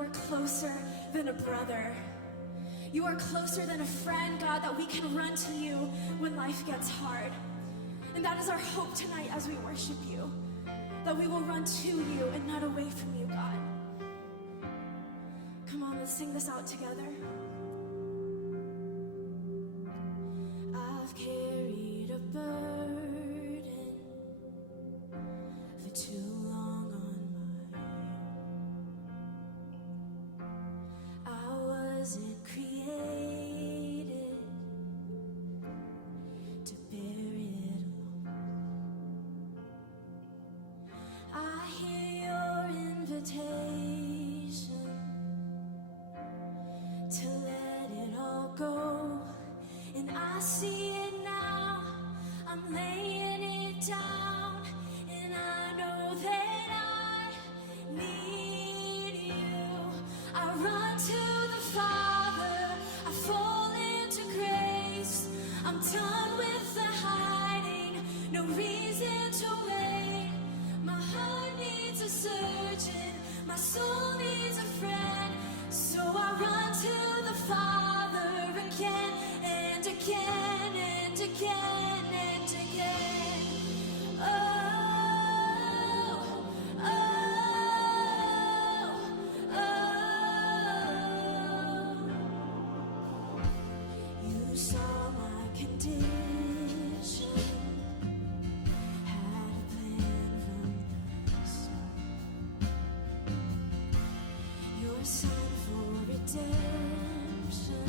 you are closer than a brother. You are closer than a friend, God, that we can run to you when life gets hard. And that is our hope tonight as we worship you, that we will run to you and not away from you, God. Come on, let's sing this out together. I've carried a burden for too long on my own. I wasn't created to bear it alone. I hear your invitation to let it all go, and I see it now. I'm laying it down, and I know that I need you. I run to the Father, I fall into grace. I'm done with the hiding, no reason to wait. My heart needs a surgeon, my soul needs a friend. So I run to the Father again and again and again and again. Oh, oh, oh. You saw my condition, had a plan from the start. Your son for redemption,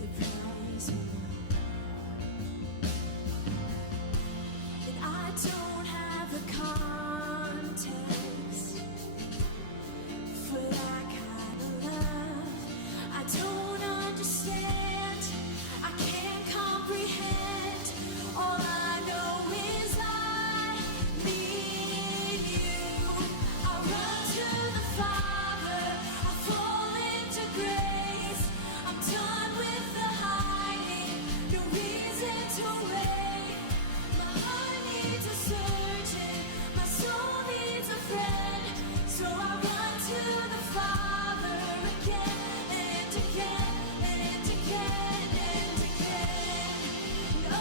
the price of my heart. And I don't have the context for that kind of love. I don't understand, I can't comprehend. All I know is I need you. I run to the Father, I fall into grace. I'm done with the hiding, no reason to wait. My heart needs a surgeon, my soul needs a friend. So I run to the Father again and again and again and again. Oh,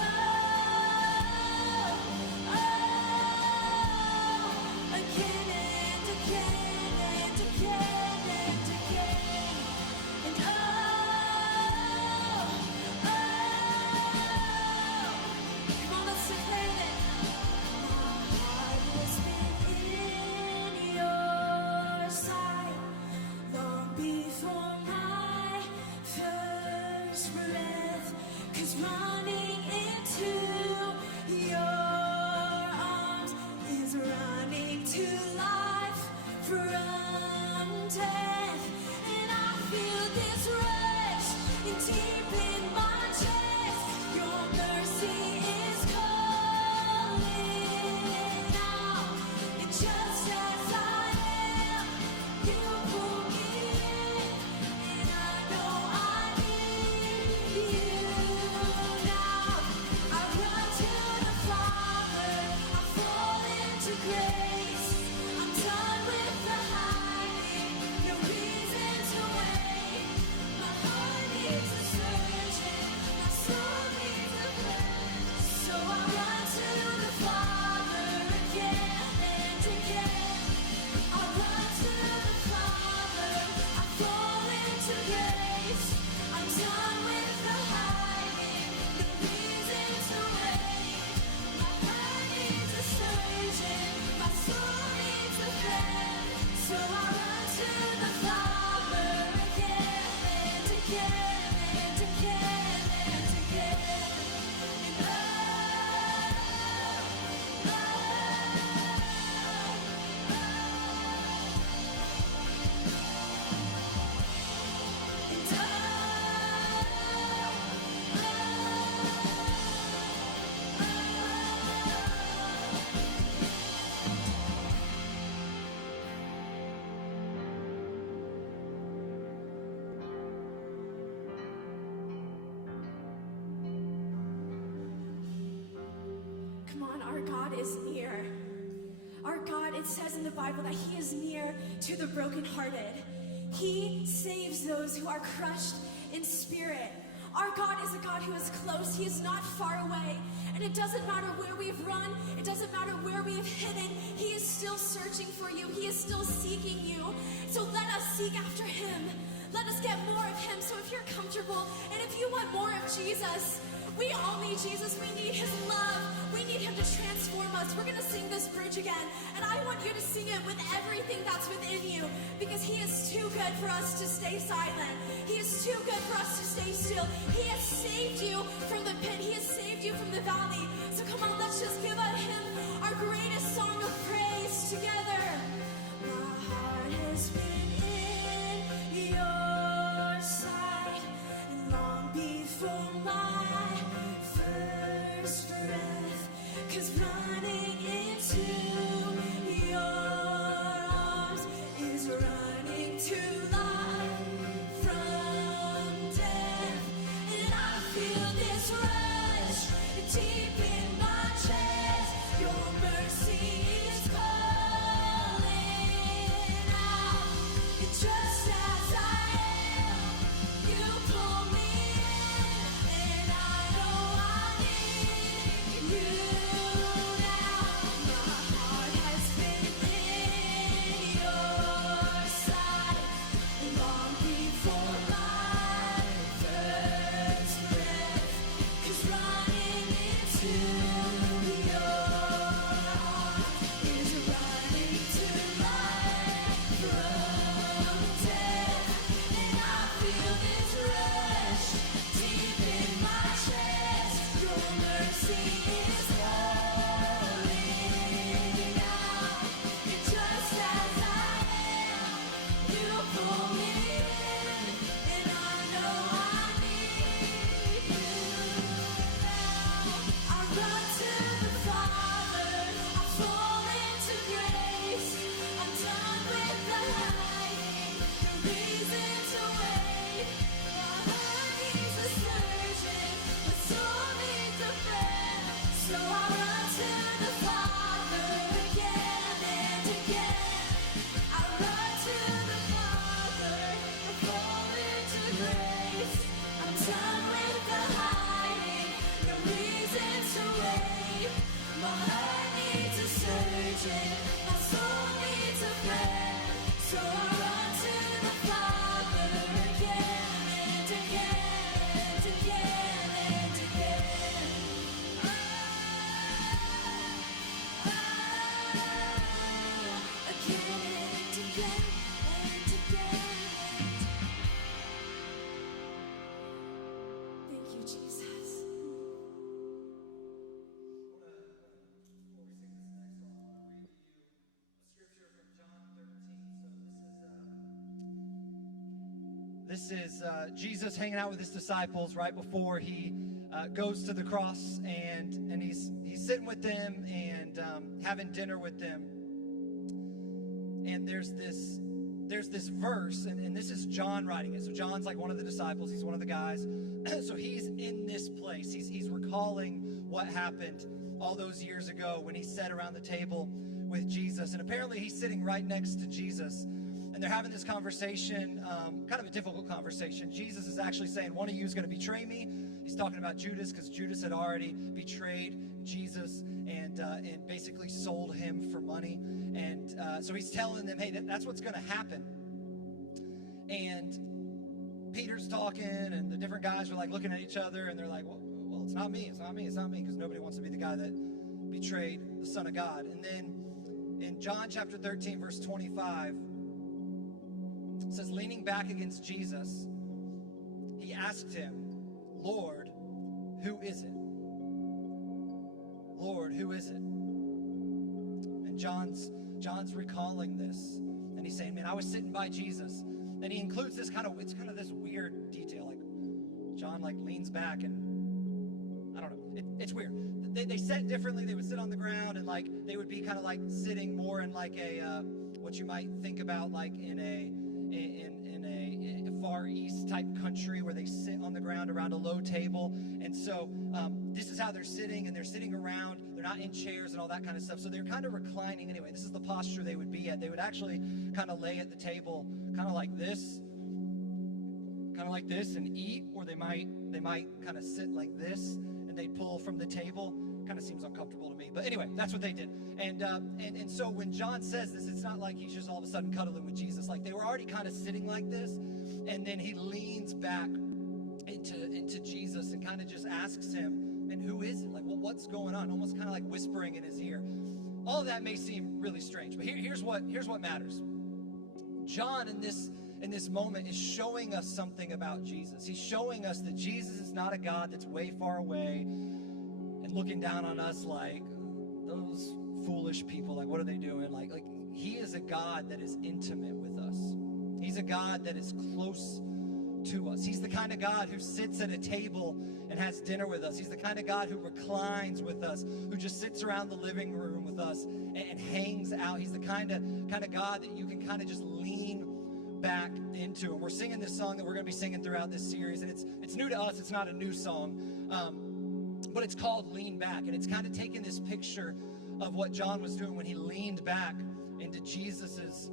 oh, again and again and again and again. And oh, oh, come on, let's declare it. My heart has been in your sight long before my first breath. 'Cause running into your arms is running to life from death. And I feel this rush deep in my chest. Your mercy is calling out, and just as I am, you pull me in, and I know I need you now. I run to the Father, I fall into grace. I'm done with the hiding, no reason to wait. My heart needs a surgeon, my soul needs a friend. So I run to the Father again and again. I run to the Father, I fall into grace. I'm done with the hiding, no reason to wait. My heart needs a surgeon, my soul needs a friend. So I run to the Father again and again and again and again. And come on, our God is near. Our our God, it says in the Bible that he is near to the brokenhearted. He saves those who are crushed in spirit. Our God is a God who is close. He is not far away. And it doesn't matter where we've run. It doesn't matter where we've hidden. He is still searching for you. He is still seeking you. So let us seek after him. Let us get more of him. So if you're comfortable and if you want more of Jesus, we all need Jesus. We need his love. We need him to transform us. We're going to sing this bridge again. And I want you to sing it with everything that's within you, because he is too good for us to stay silent. He is too good for us to stay still. He has saved you from the pit. He has saved you from the valley. So come on, let's just give him our greatest song of praise together. My heart has been in your sight, and long before my first breath, 'cause running into your arms is running to life from death. And I feel this rush deep in my chest. Your mercy is calling out. And just as I am, you pull me in, and I know I need you now. My heart has been in your sight long before my first breath, 'cause running into your arms is running to life from death. And I feel this rush deep in my chest. Your mercy is calling out. And just as I am, you pull me in, and I know I need you now. I run to the Father, I fall into grace. I'm done with the hiding, no reason to wait. My heart needs a surgeon, my soul needs a friend. So I run to the Father again and again. I run to the Father, I fall into grace. I'm done with the hiding, no reason to wait. My heart needs a surgeon, my soul needs a friend. So I run to the Father again and again and again and again. Again and again and again. Thank you, Jesus. Before we sing this next song, I want to read to you a scripture from John 13. This is Jesus hanging out with his disciples right before he goes to the cross, and he's sitting with them and having dinner with them. And there's this verse, and this is John writing it. So John's like one of the disciples. He's one of the guys. So he's in this place. He's recalling what happened all those years ago when he sat around the table with Jesus. And apparently he's sitting right next to Jesus. And they're having this conversation, kind of a difficult conversation. Jesus is actually saying, one of you is going to betray me. He's talking about Judas, because Judas had already betrayed Jesus and basically sold him for money. And so he's telling them, hey, that's what's going to happen. And Peter's talking, and the different guys are like looking at each other, and they're like, well, it's not me, it's not me, it's not me, because nobody wants to be the guy that betrayed the Son of God. And then in John chapter 13, verse 25, it says, leaning back against Jesus, he asked him, Lord, who is it? Lord, who is it? And John's recalling this, and he's saying, man, I was sitting by Jesus. And he includes this it's kind of this weird detail, like John like leans back, and I don't know, it's weird. They sat differently. They would sit on the ground, and like they would be kind of like sitting more in like a what you might think about like in a Far East type country where they sit on the ground around a low table. And so this is how they're sitting, and they're sitting around They're not in chairs and all that kind of stuff. So they're kind of reclining anyway. This is the posture they would be at. They would actually kind of lay at the table, kind of like this, and eat, or they might kind of sit like this and they'd pull from the table. Kind of seems uncomfortable to me, but anyway, that's what they did. And so when John says this, it's not like he's just all of a sudden cuddling with Jesus. Like they were already kind of sitting like this, and then he leans back into Jesus and kind of just asks him, and who is it? Like, well, what's going on? Almost kind of like whispering in his ear. All of that may seem really strange, but here's what matters. John in this moment is showing us something about Jesus. He's showing us that Jesus is not a God that's way far away and looking down on us like those foolish people. Like, what are they doing? Like he is a God that is intimate with us. He's a God that is close to us. He's the kind of God who sits at a table and has dinner with us. He's the kind of God who reclines with us, who just sits around the living room with us and hangs out. He's the kind of God that you can kind of just lean back into. And we're singing this song that we're going to be singing throughout this series, and it's new to us. It's not a new song, but it's called Lean Back, and it's kind of taking this picture of what John was doing when he leaned back into Jesus's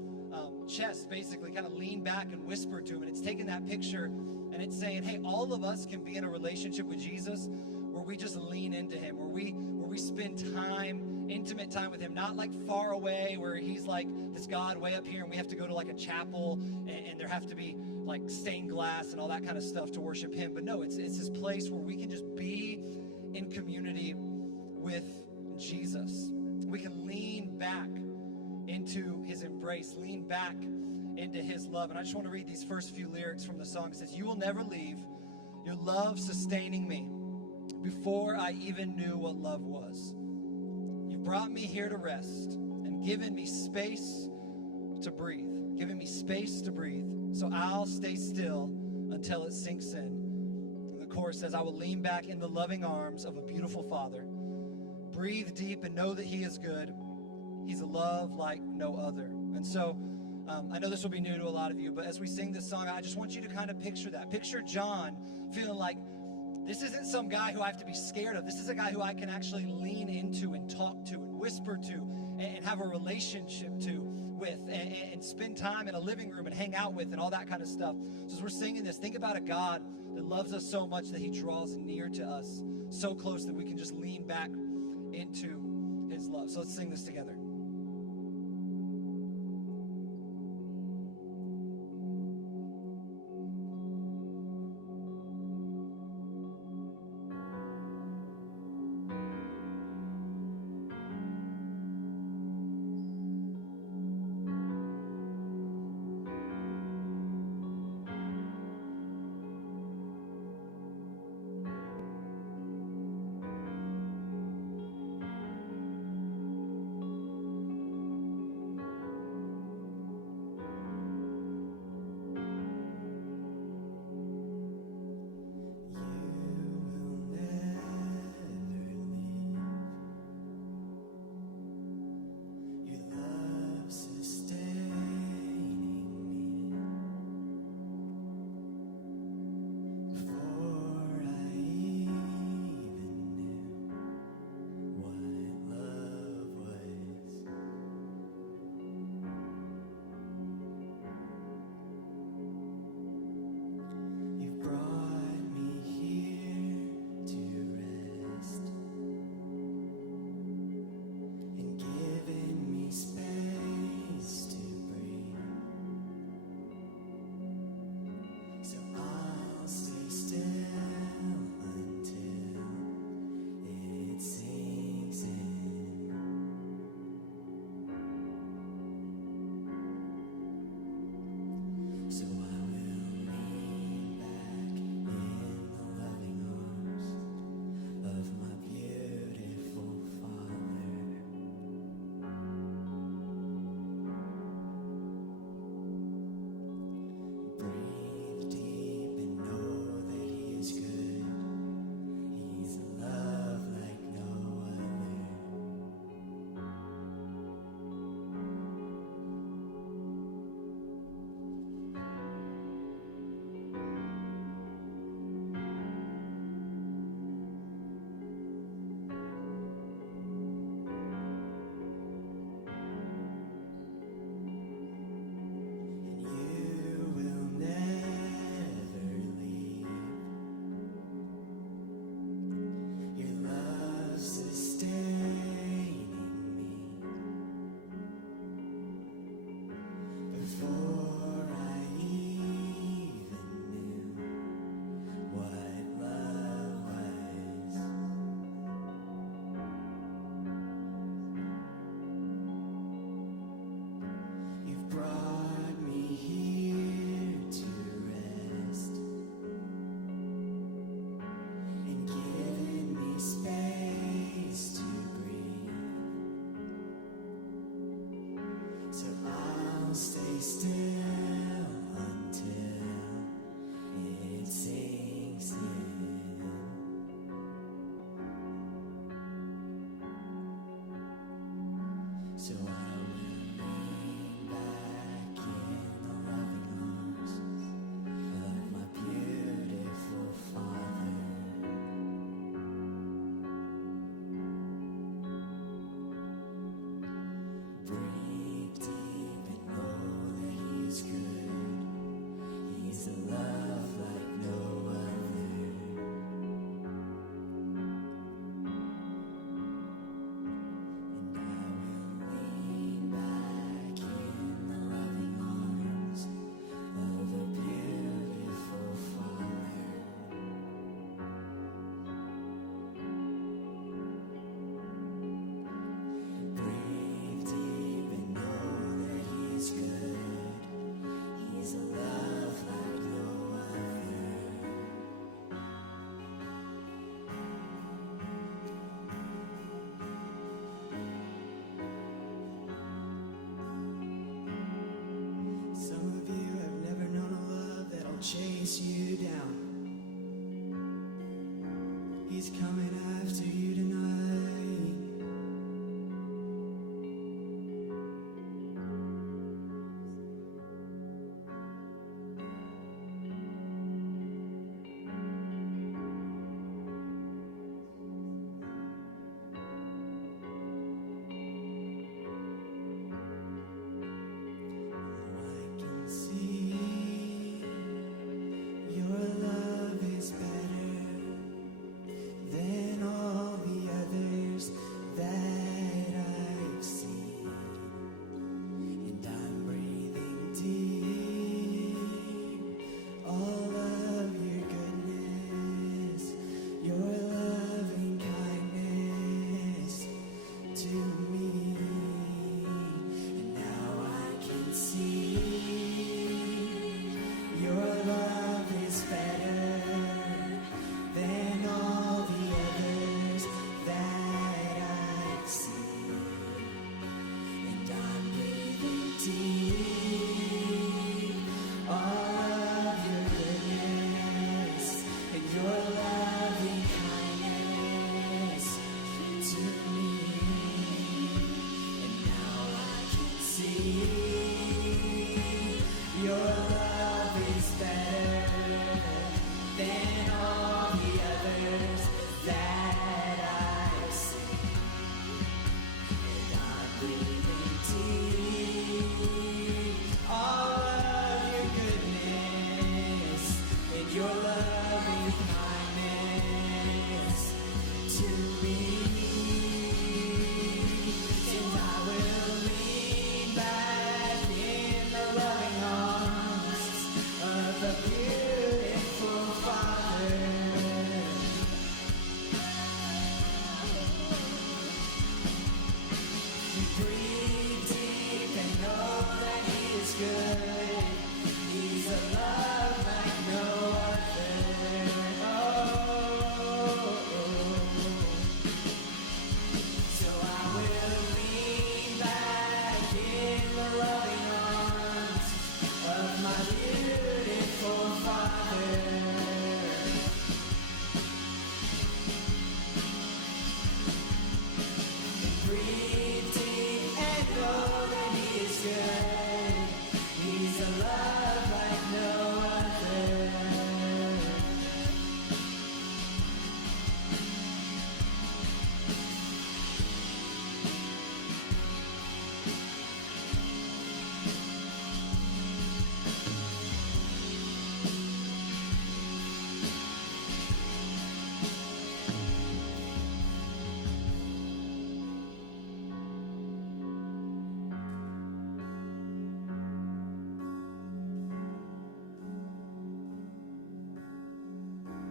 chest, basically kind of leaned back and whispered to him. And it's taking that picture and it's saying, hey, all of us can be in a relationship with Jesus where we just lean into him, where we spend time, intimate time with him, not like far away where he's like this God way up here and we have to go to like a chapel and there have to be like stained glass and all that kind of stuff to worship him. But no, it's this place where we can just be in community with Jesus. We can lean back into his embrace, lean back into his love. And I just want to read these first few lyrics from the song. It says, "You will never leave, your love sustaining me before I even knew what love was. You've brought me here to rest and given me space to breathe, so I'll stay still until it sinks in." And the chorus says, "I will lean back in the loving arms of a beautiful Father, breathe deep and know that he is good. He's a love like no other." And so I know this will be new to a lot of you, but as we sing this song, I just want you to kind of picture that. Picture John feeling like this isn't some guy who I have to be scared of. This is a guy who I can actually lean into and talk to and whisper to and have a relationship with and spend time in a living room and hang out with and all that kind of stuff. So as we're singing this, think about a God that loves us so much that he draws near to us, so close that we can just lean back into his love. So let's sing this together. chase you down. He's coming after you tonight. I can see your love is better than all the others that I've seen. And I'm breathing deep all of your goodness, your loving kindness to me. And now I can see your love is better than all the others that I've seen. And I'm breathing deep all of your goodness and your loving kindness to me. And now I can see your love is better than all the others that I've seen. And I'm breathing deep all of your goodness and your loving kindness to me. And I will lean back in the loving arms of the beautiful Father. You breathe deep and know that He is good. He's a love like no other. Oh. So I will lean back in the loving arms of my beautiful Father. Breathe deep and know that He is good. He's a love like no other.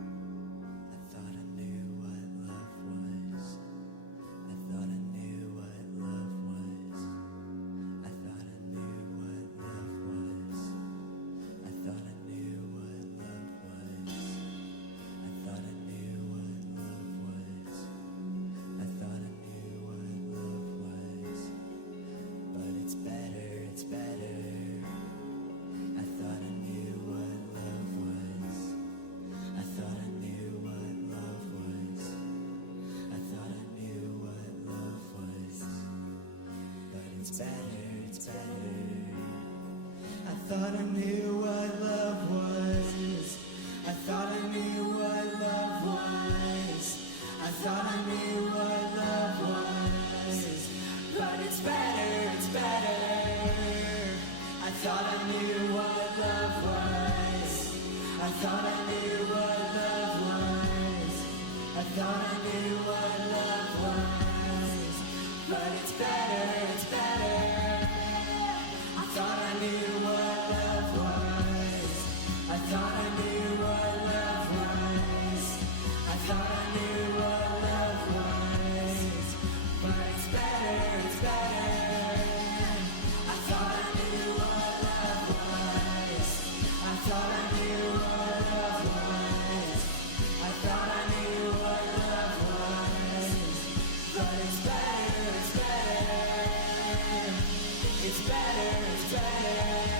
I thought I knew what love was. I thought I knew what love was. I thought I knew what love was. I thought I knew what love was. I thought I knew what love was. I thought I knew what love was. But it's better, it's better. I thought I knew what love was. I thought I knew what love was. I thought I knew what love was. But it's better, it's better. I thought I knew what love was. I thought I knew what love was. I thought I knew what love was. But it's better, it's better. I thought I knew what love was. I thought I knew what love was. I thought I knew what love was. But it's better, it's better. I thought I knew what love was. I thought I knew what love was. I thought I knew what love was. But it's better, it's better. I thought I knew what love was. I thought I knew what love was. I thought I knew what love was. But it's better, it's better. It's better, it's better.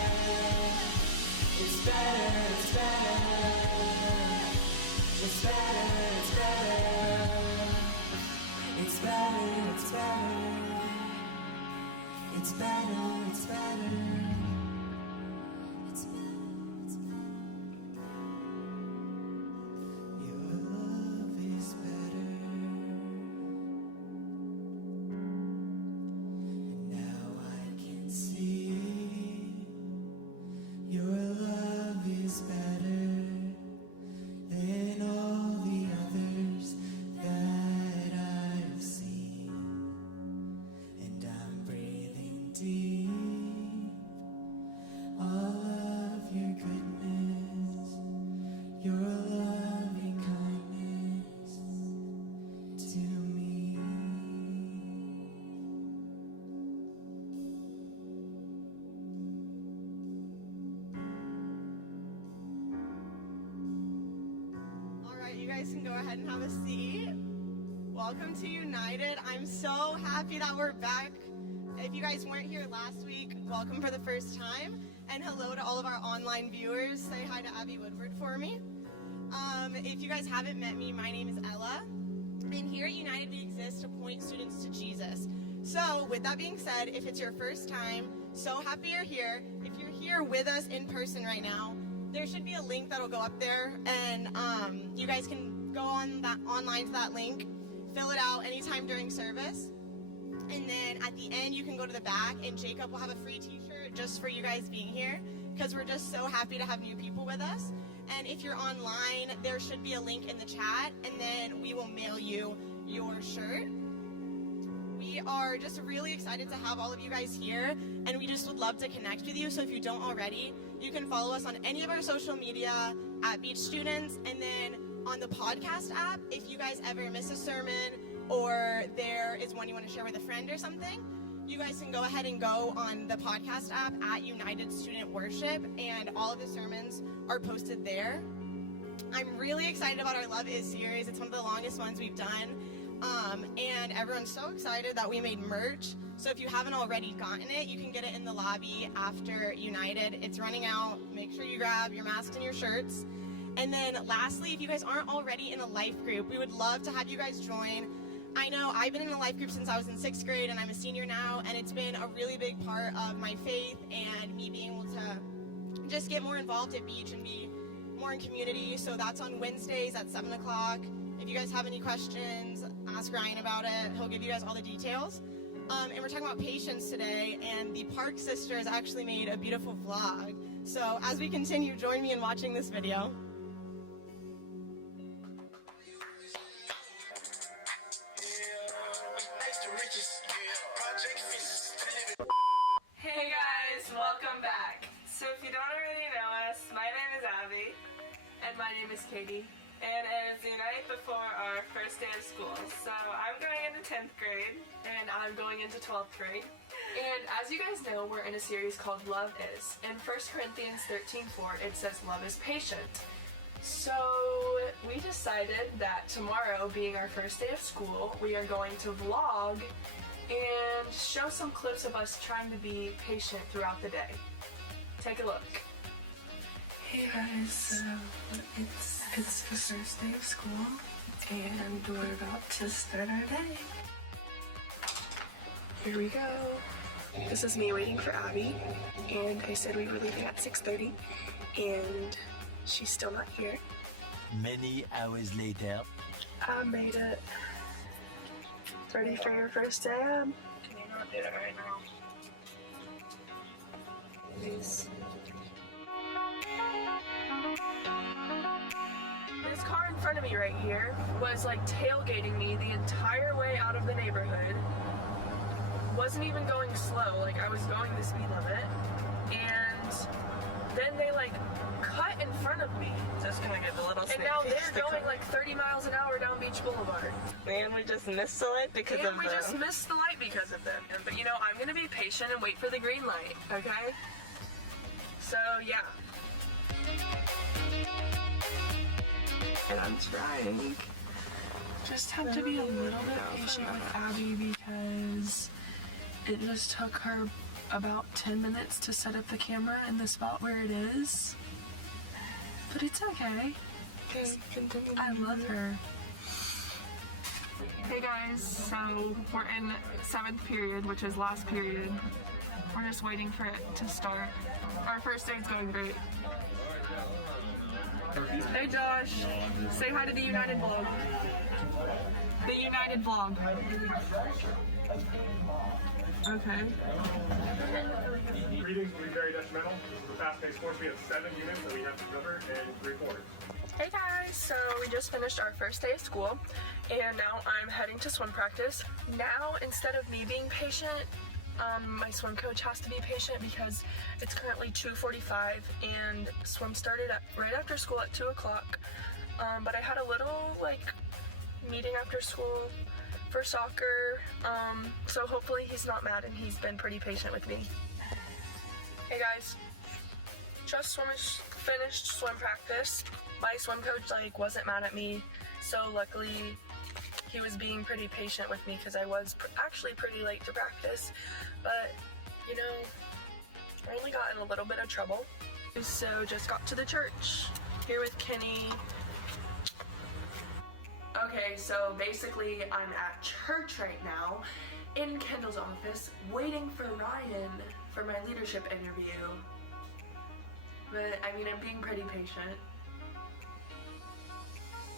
guys can go ahead and have a seat. Welcome to United. I'm so happy that we're back. If you guys weren't here last week, welcome for the first time. And hello to all of our online viewers. Say hi to Abby Woodward for me. If you guys haven't met me, my name is Ella. And here at United, we exist to point students to Jesus. So with that being said, if it's your first time, so happy you're here. If you're here with us in person right now, there should be a link that'll go up there, and you guys can go online to that link, fill it out anytime during service, and then at the end you can go to the back and Jacob will have a free t-shirt just for you guys being here, because we're just so happy to have new people with us. And if you're online, there should be a link in the chat, and then we will mail you your shirt. We are just really excited to have all of you guys here, and we just would love to connect with you. So if you don't already, you can follow us on any of our social media at Beach Students, and then on the podcast app, if you guys ever miss a sermon or there is one you want to share with a friend or something, you guys can go ahead and go on the podcast app at United Student Worship, and all of the sermons are posted there. I'm really excited about our Love Is series. It's one of the longest ones we've done. And everyone's so excited that we made merch. So if you haven't already gotten it, you can get it in the lobby after United. It's running out. Make sure you grab your masks and your shirts. And then lastly, if you guys aren't already in a life group, we would love to have you guys join. I know I've been in a life group since I was in 6th grade, and I'm a senior now, and it's been a really big part of my faith and me being able to just get more involved at Beach and be more in community. So that's on Wednesdays at 7 o'clock. If you guys have any questions, ask Ryan about it. He'll give you guys all the details. And we're talking about patience today, and the Park Sisters actually made a beautiful vlog. So as we continue, join me in watching this video. Hey guys, welcome back. So if you don't already know us, my name is Abby. And my name is Katie. And it is the night before our first day of school. So I'm going into 10th grade. And I'm going into 12th grade. And as you guys know, we're in a series called Love Is. In 1 Corinthians 13:4, it says love is patient. So we decided that tomorrow, being our first day of school, we are going to vlog and show some clips of us trying to be patient throughout the day. Take a look. Hey guys, so it's the first day of school. And we're about to start our day. Here we go. This is me waiting for Abby. And I said we were leaving at 6:30. And she's still not here. Many hours later. I made it. Ready for your first day, Ab? Can you not do it right now? Please. This car in front of me right here was like tailgating me the entire way out of the neighborhood. Wasn't even going slow, like I was going the speed limit. And then they like cut in front of me. Just gonna give a little And sneak now peek. they're going like 30 miles an hour down Beach Boulevard. And we just missed the light because And of we them. just missed the light because of them. But you know, I'm gonna be patient and wait for the green light, okay? So yeah. And I'm trying. Just have to be a little bit patient with Abby because it just took her about 10 minutes to set up the camera in the spot where it is. But it's okay. Okay, continue. I love her. Hey guys, so we're in 7th period, which is last period. We're just waiting for it to start. Our first day's going great. Hey Josh, say hi to the United vlog. The United vlog. Okay. Readings will be very detrimental. For fast-paced course, we have 7 units that we have to cover in 3 quarters. Hey guys, so we just finished our first day of school and now I'm heading to swim practice. Now, instead of me being patient, my swim coach has to be patient because it's currently 2:45 and swim started right after school at 2 o'clock. But I had a little meeting after school for soccer, so hopefully he's not mad and he's been pretty patient with me. Hey guys. just finished swim practice. My swim coach wasn't mad at me, so luckily he was being pretty patient with me because I was actually pretty late to practice. But you know, I only got in a little bit of trouble. So just got to the church here with Kenny. Okay, so basically I'm at church right now in Kendall's office waiting for Ryan for my leadership interview. But I mean, I'm being pretty patient.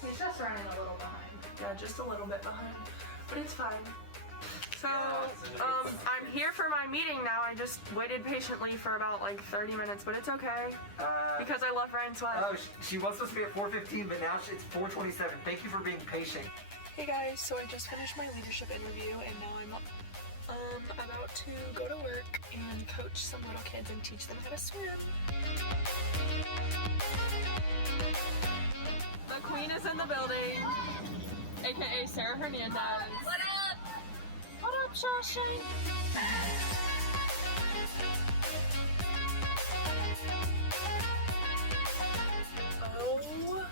He's just running a little behind. Yeah, just a little bit behind, but it's fine. So, I'm here for my meeting now. I just waited patiently for about 30 minutes, but it's okay. Because I love Ryan Sweat. Oh, she was supposed to be at 4:15, but now it's 4:27. Thank you for being patient. Hey guys, so I just finished my leadership interview and now I'm about to go to work and coach some little kids and teach them how to swim. The queen is in the building, aka Sarah Hernandez. What up? What up, Shawshank? Oh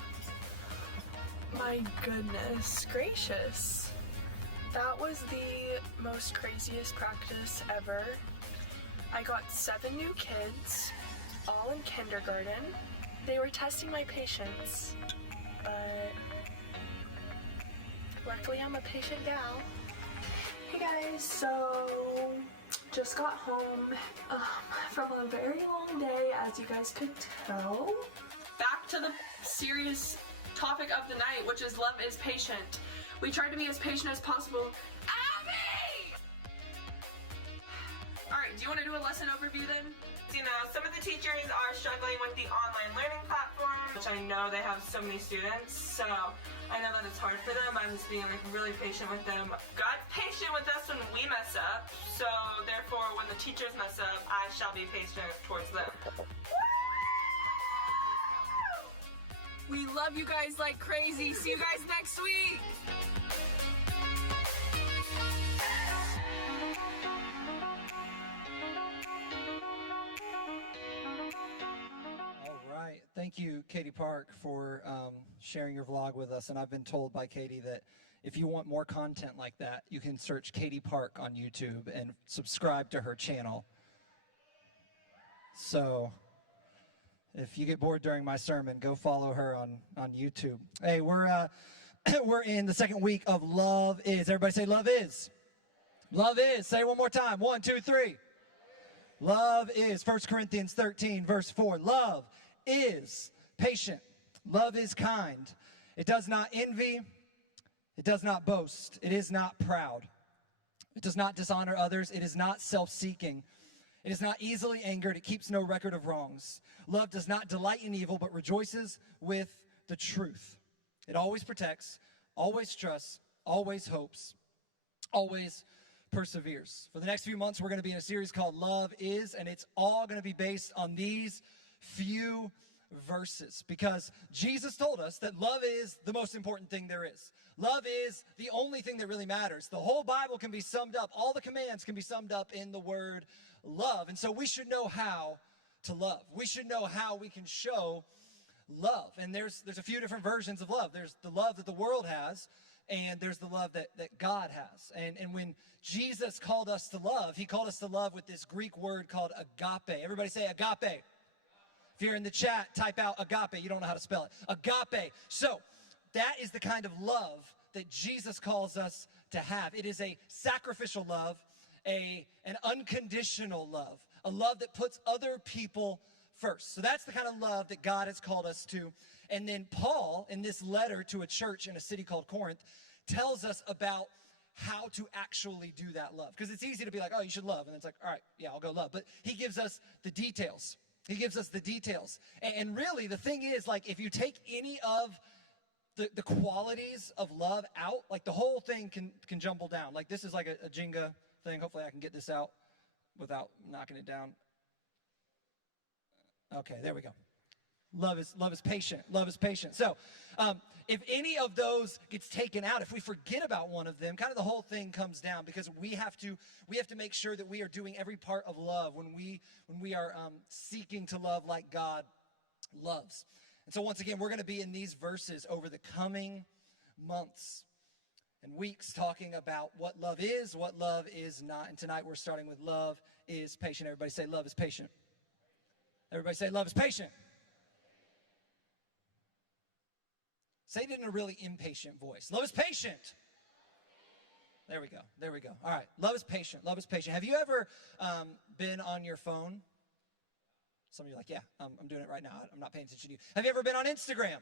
my goodness gracious. That was the most craziest practice ever. I got 7 new kids, all in kindergarten. They were testing my patience, but luckily I'm a patient gal. Hey guys, so just got home from a very long day, as you guys could tell. Back to the serious topic of the night, which is love is patient. We tried to be as patient as possible. Abby! Alright, do you want to do a lesson overview then? You know, some of the teachers are struggling with the online learning platform, which I know they have so many students, so I know that it's hard for them. I'm just being really patient with them. God's patient with us when we mess up, so therefore when the teachers mess up, I shall be patient towards them. We love you guys like crazy. See you guys next week! All right. Thank you, Katie Park, for sharing your vlog with us. And I've been told by Katie that if you want more content like that, you can search Katie Park on YouTube and subscribe to her channel. So if you get bored during my sermon, go follow her on YouTube. Hey, we're we're in the second week of Love Is. Everybody say Love Is. Love is. Say it one more time. 1, 2, 3. Love is. 1 Corinthians 13, verse 4. Love is patient. Love is kind. It does not envy. It does not boast. It is not proud. It does not dishonor others. It is not self-seeking. It is not easily angered. It keeps no record of wrongs. Love does not delight in evil, but rejoices with the truth. It always protects, always trusts, always hopes, always perseveres. For the next few months, we're going to be in a series called Love Is, and it's all going to be based on these few verses, because Jesus told us that love is the most important thing there is. Love is the only thing that really matters. The whole Bible can be summed up, all the commands can be summed up in the word love. And so we should know how to love. We should know how we can show love. And there's a few different versions of love. There's the love that the world has, and there's the love that God has. And when Jesus called us to love, he called us to love with this Greek word called agape. Everybody say agape. If you're in the chat, type out agape. You don't know how to spell it. Agape. So that is the kind of love that Jesus calls us to have. It is a sacrificial love, an unconditional love, a love that puts other people first. So that's the kind of love that God has called us to. And then Paul, in this letter to a church in a city called Corinth, tells us about how to actually do that love. Because it's easy to be like, oh, you should love. And it's like, all right, yeah, I'll go love. But he gives us the details. He gives us the details. And really, the thing is, if you take any of the qualities of love out, the whole thing can jumble down. This is like a Jenga thing. Hopefully I can get this out without knocking it down. Okay, there we go. Love is patient. Love is patient. So if any of those gets taken out, if we forget about one of them, kind of the whole thing comes down, because we have to make sure that we are doing every part of love when we are seeking to love like God loves. And so once again, we're going to be in these verses over the coming months and weeks, talking about what love is not. And tonight we're starting with love is patient. Everybody say love is patient. Everybody say love is patient. Say it in a really impatient voice. Love is patient. There we go. There we go. All right. Love is patient. Love is patient. Have you ever been on your phone? Some of you are like, yeah, I'm doing it right now. I'm not paying attention to you. Have you ever been on Instagram?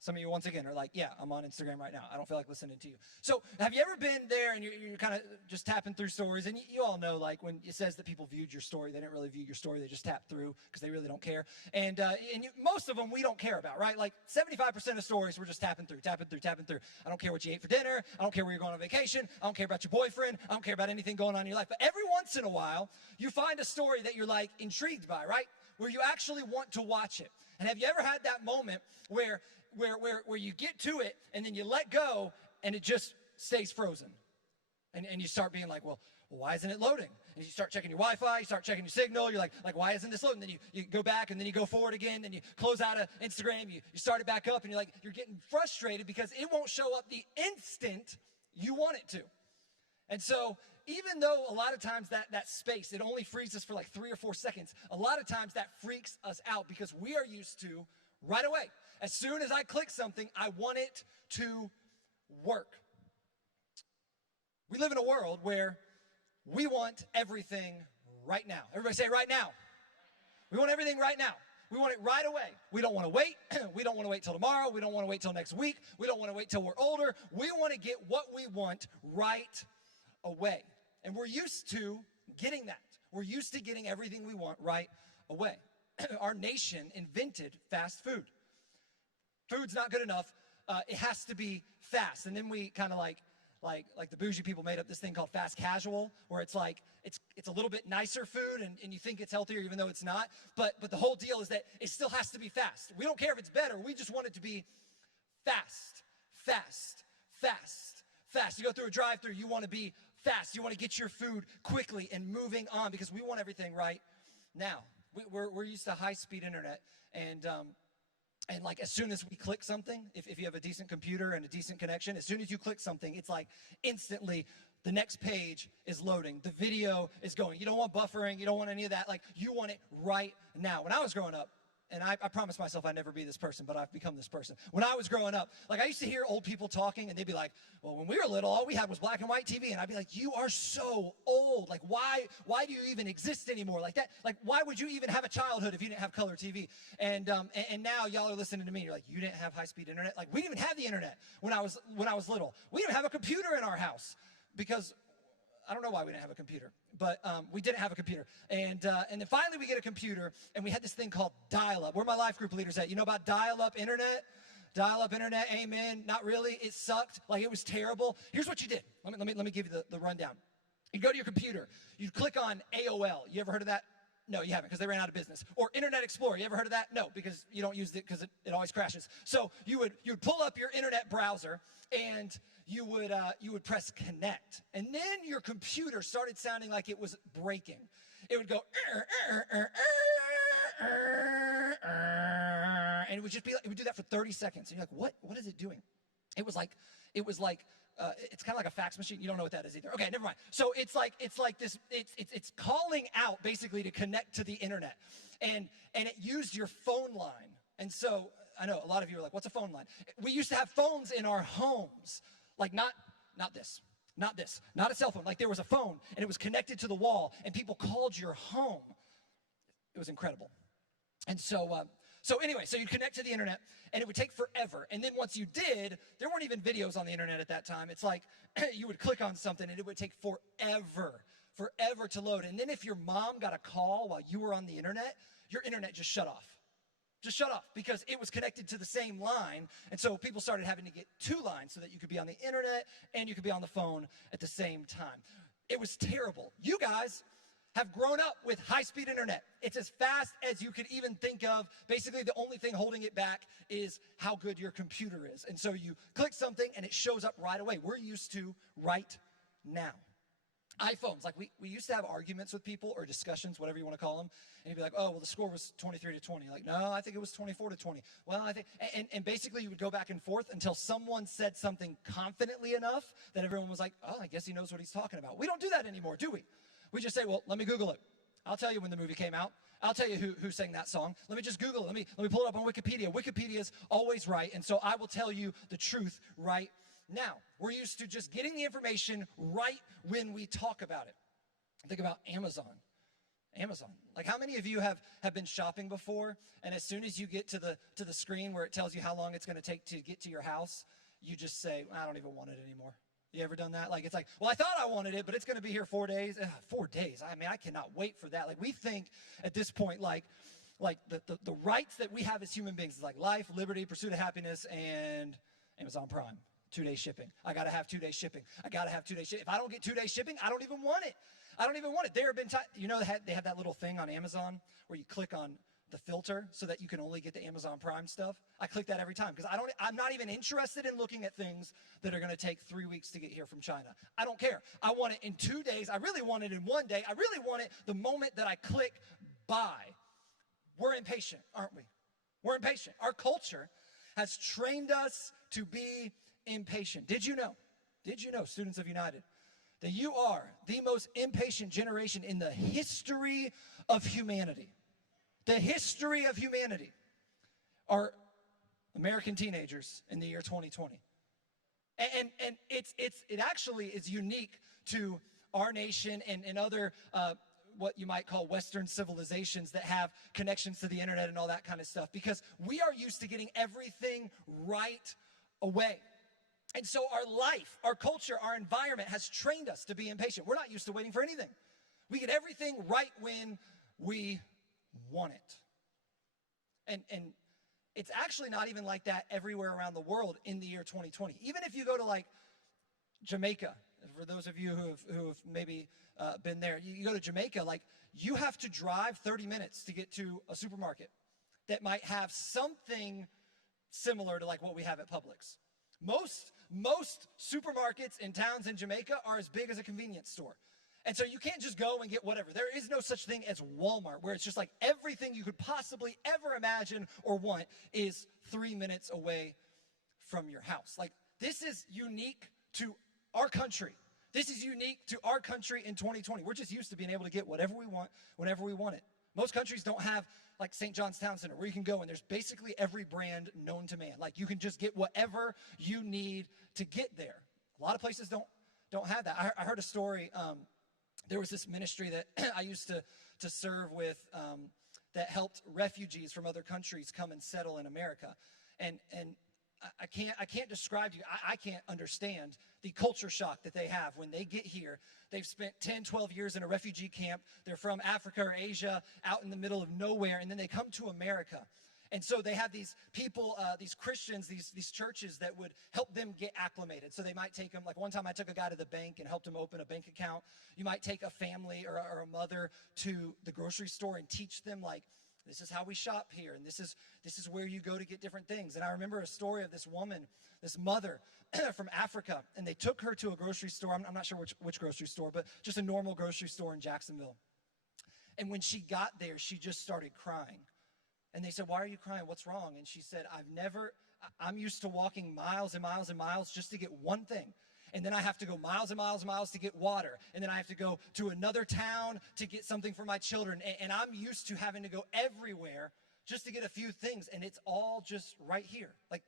Some of you, once again, are like, yeah, I'm on Instagram right now. I don't feel like listening to you. So have you ever been there and you're kind of just tapping through stories? And you all know, like, when it says that people viewed your story, they didn't really view your story. They just tapped through because they really don't care. And most of them we don't care about, right? Like 75% of stories we're just tapping through. I don't care what you ate for dinner. I don't care where you're going on vacation. I don't care about your boyfriend. I don't care about anything going on in your life. But every once in a while, you find a story that you're, like, intrigued by, right? Where you actually want to watch it. And have you ever had that moment where you get to it and then you let go and it just stays frozen? And you start being like, well, why isn't it loading? And you start checking your Wi-Fi, you start checking your signal, you're like why isn't this loading? Then you go back and then you go forward again, then you close out of Instagram, you start it back up, and you're getting frustrated because it won't show up the instant you want it to. And so even though a lot of times that space, it only frees us for like 3 or 4 seconds, a lot of times that freaks us out because we are used to right away. As soon as I click something, I want it to work. We live in a world where we want everything right now. Everybody say right now. We want everything right now. We want it right away. We don't want to wait. We don't want to wait till tomorrow. We don't want to wait till next week. We don't want to wait till we're older. We want to get what we want right away. And we're used to getting that. We're used to getting everything we want right away. Our nation invented fast food. Food's not good enough. It has to be fast. And then we kind of like the bougie people made up this thing called fast casual, where it's like it's a little bit nicer food and you think it's healthier even though it's not. But the whole deal is that it still has to be fast. We don't care if it's better. We just want it to be fast, fast, fast, fast. You go through a drive-thru, you want to be fast. You want to get your food quickly and moving on because we want everything right now. We're used to high-speed internet, and like as soon as we click something, if you have a decent computer and a decent connection, as soon as you click something, it's like instantly the next page is loading. The video is going. You don't want buffering. You don't want any of that. Like, you want it right now. When I was growing up, and I promised myself I'd never be this person, but I've become this person. When I was growing up, like I used to hear old people talking, and they'd be like, well, when we were little, all we had was black and white TV. And I'd be like, you are so old. Like, why do you even exist anymore? Like that, like, why would you even have a childhood if you didn't have color TV? And now y'all are listening to me. You're like, you didn't have high-speed internet? Like, we didn't even have the internet when I was little. We didn't have a computer in our house because I don't know why we didn't have a computer, but we didn't have a computer. And then finally we get a computer, and we had this thing called dial-up. Where are my life group leaders at? You know about dial-up internet? Dial-up internet, amen. Not really. It sucked. Like, it was terrible. Here's what you did. Let me give you the rundown. You go to your computer. You click on AOL. You ever heard of that? No, you haven't, because they ran out of business. Or Internet Explorer. You ever heard of that? No, because you don't use it because it always crashes. So you would pull up your internet browser, and you would press connect. And then your computer started sounding like it was breaking. It would go, and it would just be like, it would do that for 30 seconds. And you're like, what is it doing? It was like it's kind of like a fax machine. You don't know what that is either. Okay, never mind. So it's like this. It's calling out basically to connect to the internet, and it used your phone line. And so I know a lot of you are like, "What's a phone line?" We used to have phones in our homes, like not this, not a cell phone. Like, there was a phone, and it was connected to the wall, and people called your home. It was incredible. And so anyway, so you'd connect to the internet, and it would take forever. And then once you did, there weren't even videos on the internet at that time. It's like you would click on something, and it would take forever to load. And then if your mom got a call while you were on the internet, your internet just shut off. Just shut off, because it was connected to the same line. And so people started having to get 2 lines so that you could be on the internet and you could be on the phone at the same time. It was terrible. You guys have grown up with high-speed internet. It's as fast as you could even think of. Basically, the only thing holding it back is how good your computer is. And so you click something and it shows up right away. We're used to right now. iPhones, like we used to have arguments with people or discussions, whatever you want to call them, and you'd be like, oh, well, the score was 23-20. Like, no, I think it was 24-20. Well, I think, and basically you would go back and forth until someone said something confidently enough that everyone was like, oh, I guess he knows what he's talking about. We don't do that anymore, do we? We just say, well, let me Google it. I'll tell you when the movie came out. I'll tell you who sang that song. Let me just Google it. Let me pull it up on Wikipedia. Wikipedia's always right, and so I will tell you the truth right now. We're used to just getting the information right when we talk about it. Think about Amazon. Amazon. Like, how many of you have been shopping before, and as soon as you get to the screen where it tells you how long it's going to take to get to your house, you just say, I don't even want it anymore. You ever done that? Like, it's like, well, I thought I wanted it, but it's going to be here 4 days. 4 days. I mean, I cannot wait for that. Like, we think at this point, like the rights that we have as human beings is like life, liberty, pursuit of happiness, and Amazon Prime. 2-day shipping. I got to have 2-day shipping. I got to have 2-day shipping. If I don't get 2-day shipping, I don't even want it. I don't even want it. There have been times, you know, they have that little thing on Amazon where you click on the filter so that you can only get the Amazon Prime stuff. I click that every time because I'm not even interested in looking at things that are going to take 3 weeks to get here from China. I don't care. I want it in 2 days. I really want it in 1 day. I really want it the moment that I click buy. We're impatient, aren't we? We're impatient. Our culture has trained us to be impatient. Did you know, students of United, that you are the most impatient generation in the history of humanity? The history of humanity are American teenagers in the year 2020. And it actually is unique to our nation and other what you might call Western civilizations that have connections to the internet and all that kind of stuff, because we are used to getting everything right away. And so our life, our culture, our environment has trained us to be impatient. We're not used to waiting for anything. We get everything right when we want it. And it's actually not even like that everywhere around the world in the year 2020. Even if you go to like Jamaica, for those of you who have maybe been there, you go to Jamaica, like you have to drive 30 minutes to get to a supermarket that might have something similar to like what we have at Publix. Most supermarkets in towns in Jamaica are as big as a convenience store. And so you can't just go and get whatever. There is no such thing as Walmart, where it's just like everything you could possibly ever imagine or want is 3 minutes away from your house. Like, this is unique to our country. This is unique to our country in 2020. We're just used to being able to get whatever we want, whenever we want it. Most countries don't have like St. John's Town Center, where you can go and there's basically every brand known to man. Like, you can just get whatever you need to get there. A lot of places don't have that. I heard a story. There was this ministry that I used to serve with that helped refugees from other countries come and settle in America. And I can't describe to you, I can't understand the culture shock that they have when they get here. They've spent 10, 12 years in a refugee camp. They're from Africa or Asia, out in the middle of nowhere, and then they come to America. And so they have these people, these Christians, these churches that would help them get acclimated. So they might take them, like one time I took a guy to the bank and helped him open a bank account. You might take a family or a mother to the grocery store and teach them, like, this is how we shop here, and this is where you go to get different things. And I remember a story of this woman, this mother from Africa, and they took her to a grocery store. I'm not sure which grocery store, but just a normal grocery store in Jacksonville. And when she got there, she just started crying. And they said, why are you crying? What's wrong? And she said, I'm used to walking miles and miles and miles just to get one thing. And then I have to go miles and miles and miles to get water. And then I have to go to another town to get something for my children. And I'm used to having to go everywhere just to get a few things. And it's all just right here. Like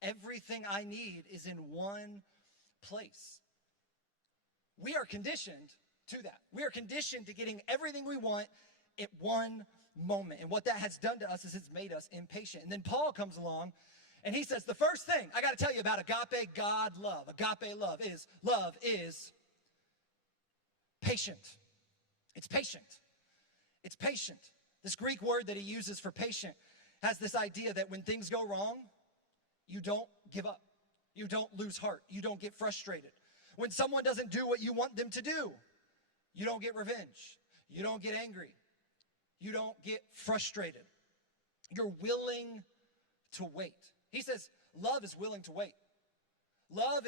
everything I need is in one place. We are conditioned to that. We are conditioned to getting everything we want at one moment. And what that has done to us is it's made us impatient. And then Paul comes along and he says, the first thing I got to tell you about agape God love, agape love is patient. It's patient. It's patient. This Greek word that he uses for patient has this idea that when things go wrong, you don't give up. You don't lose heart. You don't get frustrated. When someone doesn't do what you want them to do, you don't get revenge. You don't get angry. You don't get frustrated. You're willing to wait. He says love is willing to wait. Love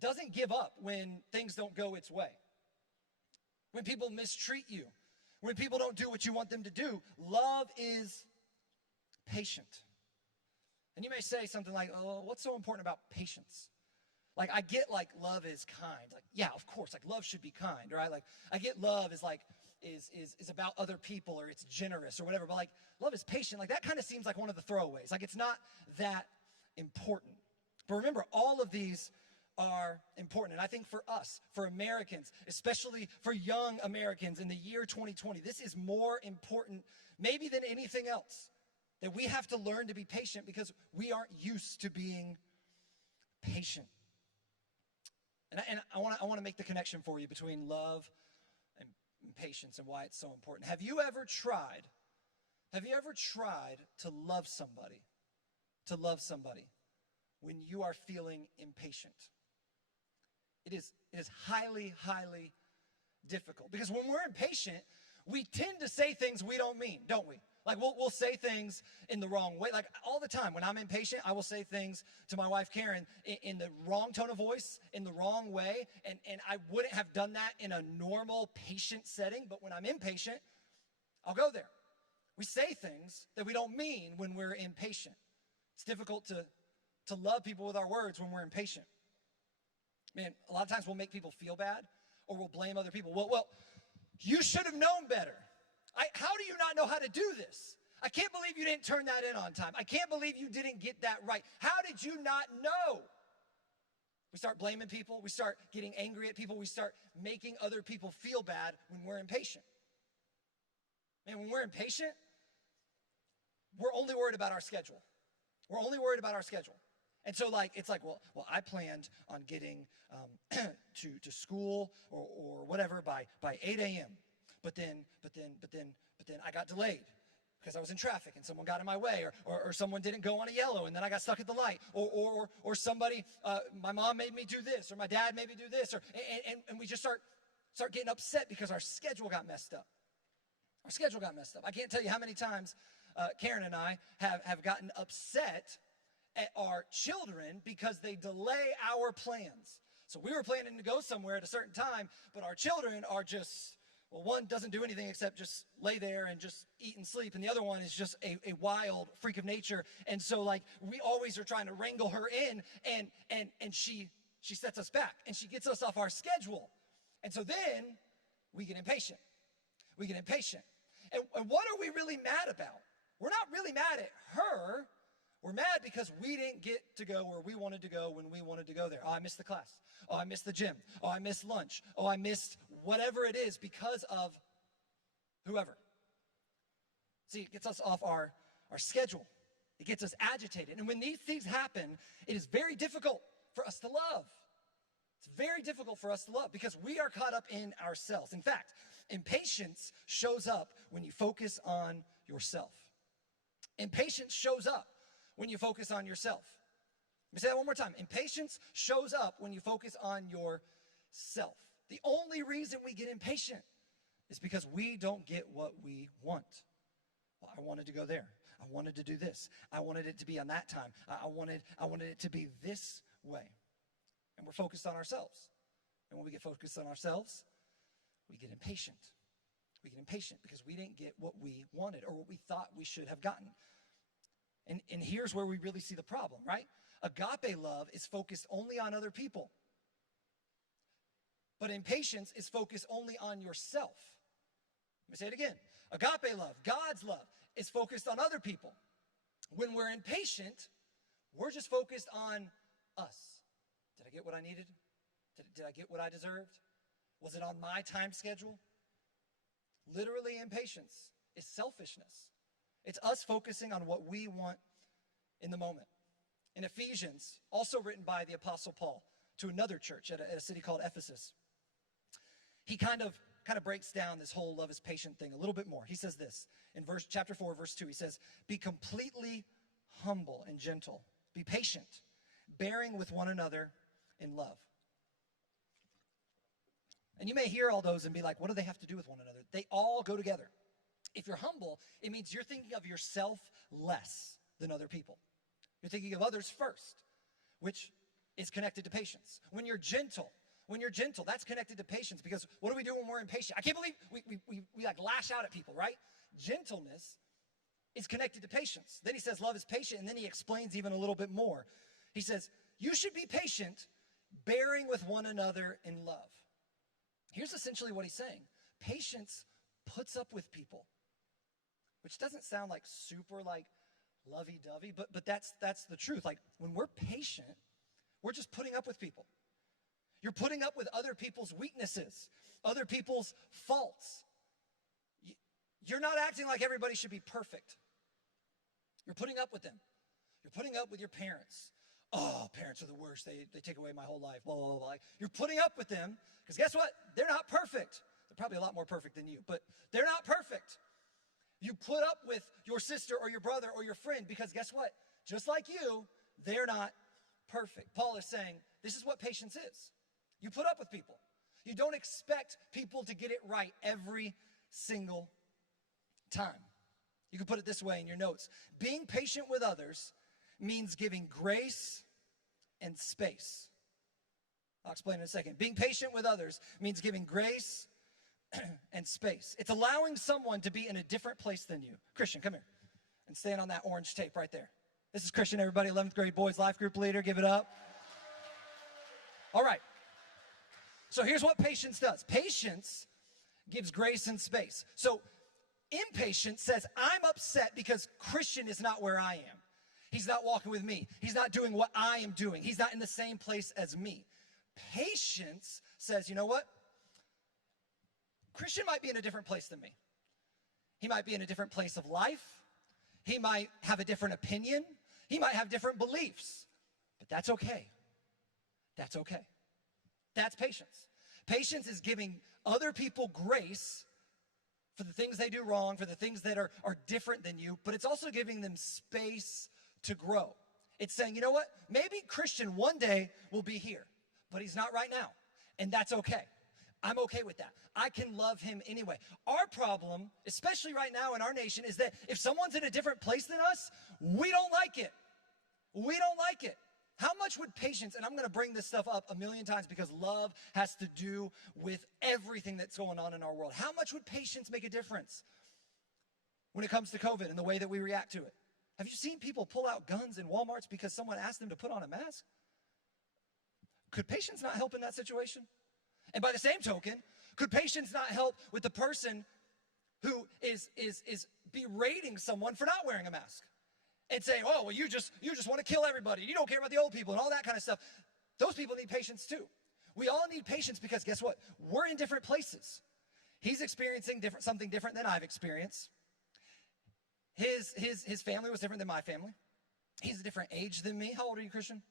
doesn't give up when things don't go its way. When people mistreat you, when people don't do what you want them to do, love is patient. And you may say something like, oh, what's so important about patience? Like, I get like love is kind. Like, yeah, of course, like love should be kind, right? Like, I get love is like, is about other people or it's generous or whatever, but like love is patient. Like that kind of seems like one of the throwaways. Like it's not that important. But remember, all of these are important. And I think for us, for Americans, especially for young Americans in the year 2020, this is more important maybe than anything else, that we have to learn to be patient because we aren't used to being patient. And I want to make the connection for you between love and patience and why it's so important. Have you ever tried to love somebody when you are feeling impatient? It is highly, highly difficult because when we're impatient, we tend to say things we don't mean, don't we? Like we'll say things in the wrong way. Like all the time when I'm impatient, I will say things to my wife, Karen, in the wrong tone of voice, in the wrong way. And I wouldn't have done that in a normal patient setting. But when I'm impatient, I'll go there. We say things that we don't mean when we're impatient. It's difficult to love people with our words when we're impatient. Man, a lot of times we'll make people feel bad or we'll blame other people. Well, you should have known better. How do you not know how to do this? I can't believe you didn't turn that in on time. I can't believe you didn't get that right. How did you not know? We start blaming people. We start getting angry at people. We start making other people feel bad when we're impatient. Man, when we're impatient, we're only worried about our schedule. We're only worried about our schedule. And so it's like, well, I planned on getting to school or whatever by 8 a.m. But then I got delayed because I was in traffic and someone got in my way or someone didn't go on a yellow and then I got stuck at the light or somebody, my mom made me do this or my dad made me do this and we just start getting upset because our schedule got messed up. Our schedule got messed up. I can't tell you how many times Karen and I have gotten upset at our children because they delay our plans. So we were planning to go somewhere at a certain time, but our children are just, well, one doesn't do anything except just lay there and just eat and sleep, and the other one is just a wild freak of nature. And so we always are trying to wrangle her in, and she sets us back, and she gets us off our schedule. And so then we get impatient. We get impatient. And what are we really mad about? We're not really mad at her. We're mad because we didn't get to go where we wanted to go when we wanted to go there. Oh, I missed the class. Oh, I missed the gym. Oh, I missed lunch. Oh, I missed whatever it is because of whoever. See, it gets us off our schedule. It gets us agitated. And when these things happen, it is very difficult for us to love. It's very difficult for us to love because we are caught up in ourselves. In fact, impatience shows up when you focus on yourself. Impatience shows up when you focus on yourself. Let me say that one more time. Impatience shows up when you focus on yourself. The only reason we get impatient is because we don't get what we want. Well, I wanted to go there. I wanted to do this. I wanted it to be on that time. I wanted it to be this way. And we're focused on ourselves. And when we get focused on ourselves, we get impatient. We get impatient because we didn't get what we wanted or what we thought we should have gotten. And here's where we really see the problem, right? Agape love is focused only on other people. But impatience is focused only on yourself. Let me say it again. Agape love, God's love, is focused on other people. When we're impatient, we're just focused on us. Did I get what I needed? Did I get what I deserved? Was it on my time schedule? Literally, impatience is selfishness. It's us focusing on what we want in the moment. In Ephesians, also written by the Apostle Paul to another church at a city called Ephesus, he kind of breaks down this whole love is patient thing a little bit more. He says this in chapter 4, verse 2. He says, be completely humble and gentle. Be patient, bearing with one another in love. And you may hear all those and be like, what do they have to do with one another? They all go together. If you're humble, it means you're thinking of yourself less than other people. You're thinking of others first, which is connected to patience. When you're gentle, that's connected to patience, because what do we do when we're impatient? I can't believe we like lash out at people, right? Gentleness is connected to patience. Then he says love is patient, and then he explains even a little bit more. He says, you should be patient, bearing with one another in love. Here's essentially what he's saying. Patience puts up with people, which doesn't sound like super like lovey-dovey, but that's the truth. Like when we're patient, we're just putting up with people. You're putting up with other people's weaknesses, other people's faults. You're not acting like everybody should be perfect. You're putting up with them. You're putting up with your parents. Oh, parents are the worst. They take away my whole life, blah, blah, blah. You're putting up with them because guess what? They're not perfect. They're probably a lot more perfect than you, but they're not perfect. You put up with your sister or your brother or your friend because guess what? Just like you, they're not perfect. Paul is saying this is what patience is. You put up with people. You don't expect people to get it right every single time. You can put it this way in your notes. Being patient with others means giving grace and space. I'll explain in a second. Being patient with others means giving grace and space. It's allowing someone to be in a different place than you. Christian, come here and stand on that orange tape right there. This is Christian, everybody, 11th grade boys life group leader. Give it up. All right. So here's what patience does. Patience gives grace and space. So impatience says, I'm upset because Christian is not where I am. He's not walking with me. He's not doing what I am doing. He's not in the same place as me. Patience says, you know what? Christian might be in a different place than me. He might be in a different place of life. He might have a different opinion. He might have different beliefs. But that's okay. That's okay. That's patience. Patience is giving other people grace for the things they do wrong, for the things that are different than you, but it's also giving them space to grow. It's saying, you know what? Maybe Christian one day will be here, but he's not right now, and that's okay. I'm okay with that. I can love him anyway. Our problem, especially right now in our nation, is that if someone's in a different place than us, we don't like it. We don't like it. How much would patience, and I'm going to bring this stuff up a million times because love has to do with everything that's going on in our world. How much would patience make a difference when it comes to COVID and the way that we react to it? Have you seen people pull out guns in Walmarts because someone asked them to put on a mask? Could patience not help in that situation? And by the same token, could patience not help with the person who is berating someone for not wearing a mask? And saying, oh, well, you just want to kill everybody. You don't care about the old people and all that kind of stuff. Those people need patience too. We all need patience because guess what? We're in different places. He's experiencing something different than I've experienced. His family was different than my family. He's a different age than me. How old are you, Christian?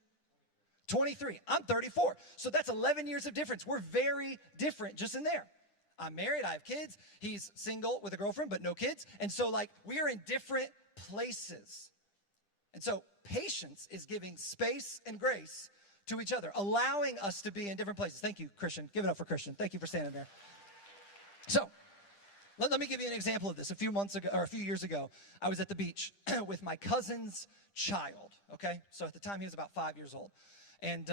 23. I'm 34. So that's 11 years of difference. We're very different just in there. I'm married. I have kids. He's single with a girlfriend, but no kids. And so like we are in different places. And so patience is giving space and grace to each other, allowing us to be in different places. Thank you, Christian. Give it up for Christian. Thank you for standing there. So let me give you an example of this. A few years ago, I was at the beach with my cousin's child, okay? So at the time, he was about 5 years old. And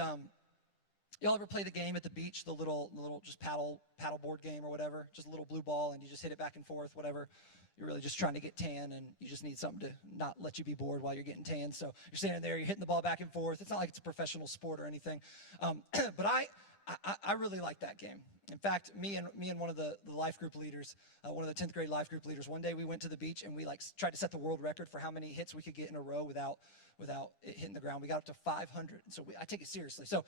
y'all ever play the game at the beach, the little just paddle board game or whatever? Just a little blue ball, and you just hit it back and forth, whatever. You're really just trying to get tan, and you just need something to not let you be bored while you're getting tan. So you're standing there, you're hitting the ball back and forth. It's not like it's a professional sport or anything. But I really like that game. In fact, me and one of the life group leaders, one of the 10th grade life group leaders, one day we went to the beach and we like tried to set the world record for how many hits we could get in a row without it hitting the ground. We got up to 500. And so I take it seriously. So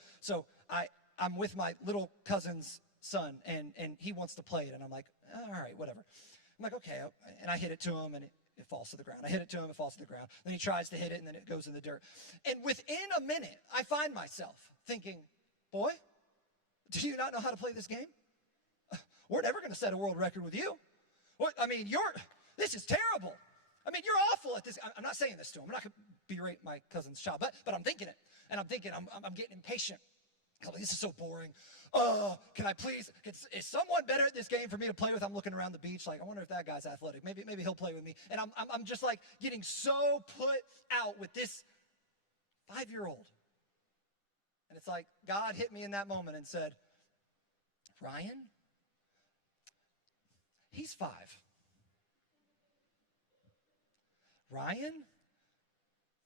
I'm with my little cousin's son and he wants to play it. And I'm like, all right, whatever. I'm like, okay. And I hit it to him and it falls to the ground. I hit it to him, it falls to the ground. Then he tries to hit it and then it goes in the dirt. And within a minute, I find myself thinking, boy, do you not know how to play this game? We're never going to set a world record with you. This is terrible. I mean, you're awful at this. I'm not saying this to him. I'm not going to berate my cousin's child, but I'm thinking it. And I'm thinking, I'm getting impatient. I'm like, this is so boring. Oh, can I please, is someone better at this game for me to play with? I'm looking around the beach like, I wonder if that guy's athletic. Maybe he'll play with me. And I'm just like getting so put out with this 5-year-old. And it's like God hit me in that moment and said, Ryan, he's 5. Ryan,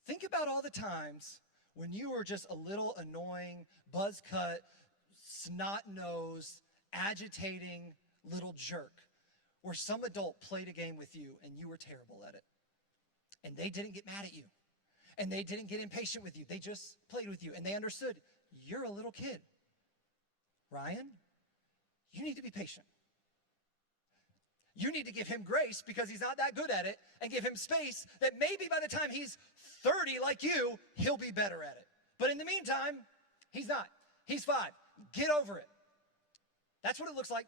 think about all the times when you were just a little annoying, buzz cut, snot-nosed, agitating little jerk, where some adult played a game with you and you were terrible at it. And they didn't get mad at you. And they didn't get impatient with you. They just played with you. And they understood, you're a little kid. Ryan, you need to be patient. You need to give him grace because he's not that good at it, and give him space that maybe by the time he's 30 like you, he'll be better at it. But in the meantime, he's not. He's 5. Get over it. That's what it looks like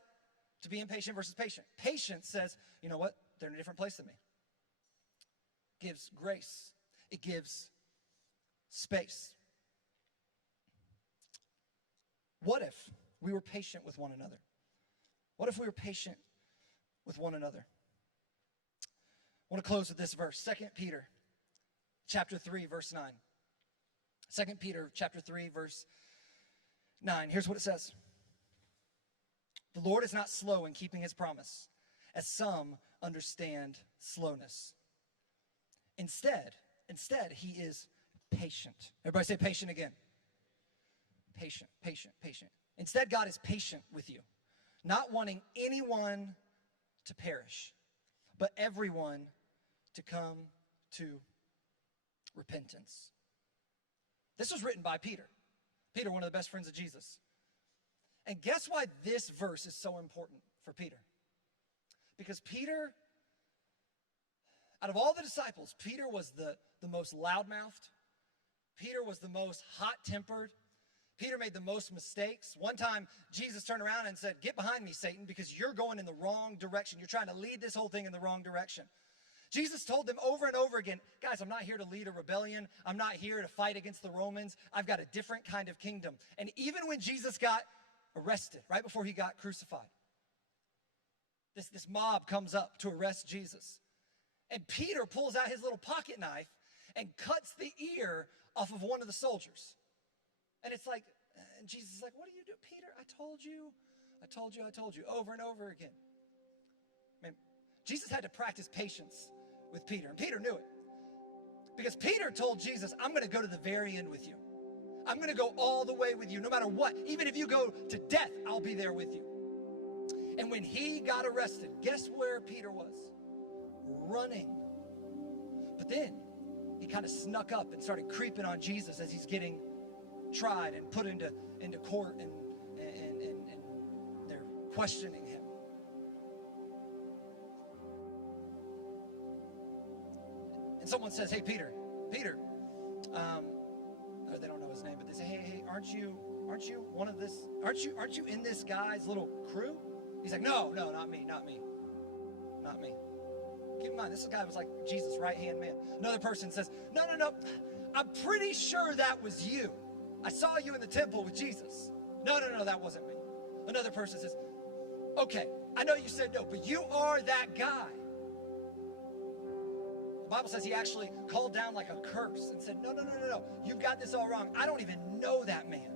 to be impatient versus patient. Patience says, you know what? They're in a different place than me. It gives grace. It gives space. What if we were patient with one another? What if we were patient with one another? I want to close with this verse, 2 Peter chapter 3, verse 9. 2 Peter chapter 3, verse 9. Here's what it says. The Lord is not slow in keeping his promise, as some understand slowness. Instead, he is patient. Everybody say patient again. Patient. Instead, God is patient with you, not wanting anyone to perish, but everyone to come to repentance. This was written by Peter. Peter, one of the best friends of Jesus. And guess why this verse is so important for Peter? Because Peter, out of all the disciples, Peter was the most loudmouthed. Peter was the most hot-tempered. Peter made the most mistakes. One time, Jesus turned around and said, get behind me, Satan, because you're going in the wrong direction. You're trying to lead this whole thing in the wrong direction. Jesus told them over and over again, guys, I'm not here to lead a rebellion. I'm not here to fight against the Romans. I've got a different kind of kingdom. And even when Jesus got arrested, right before he got crucified, this mob comes up to arrest Jesus. And Peter pulls out his little pocket knife and cuts the ear off of one of the soldiers. And it's like, and Jesus is like, what do you do? Peter, I told you, over and over again. Man, Jesus had to practice patience with Peter, and Peter knew it. Because Peter told Jesus, I'm going to go to the very end with you. I'm going to go all the way with you, no matter what. Even if you go to death, I'll be there with you. And when he got arrested, guess where Peter was? Running. But then he kind of snuck up and started creeping on Jesus as he's getting tried and put into court, and they're questioning him. And someone says, hey, Peter, or they don't know his name, but they say, hey, aren't you one of this, aren't you in this guy's little crew? He's like, no, not me. Keep in mind, this guy was like Jesus' right-hand man. Another person says, no, I'm pretty sure that was you. I saw you in the temple with Jesus. No, that wasn't me. Another person says, okay, I know you said no, but you are that guy. The Bible says he actually called down like a curse and said, no, you've got this all wrong. I don't even know that man.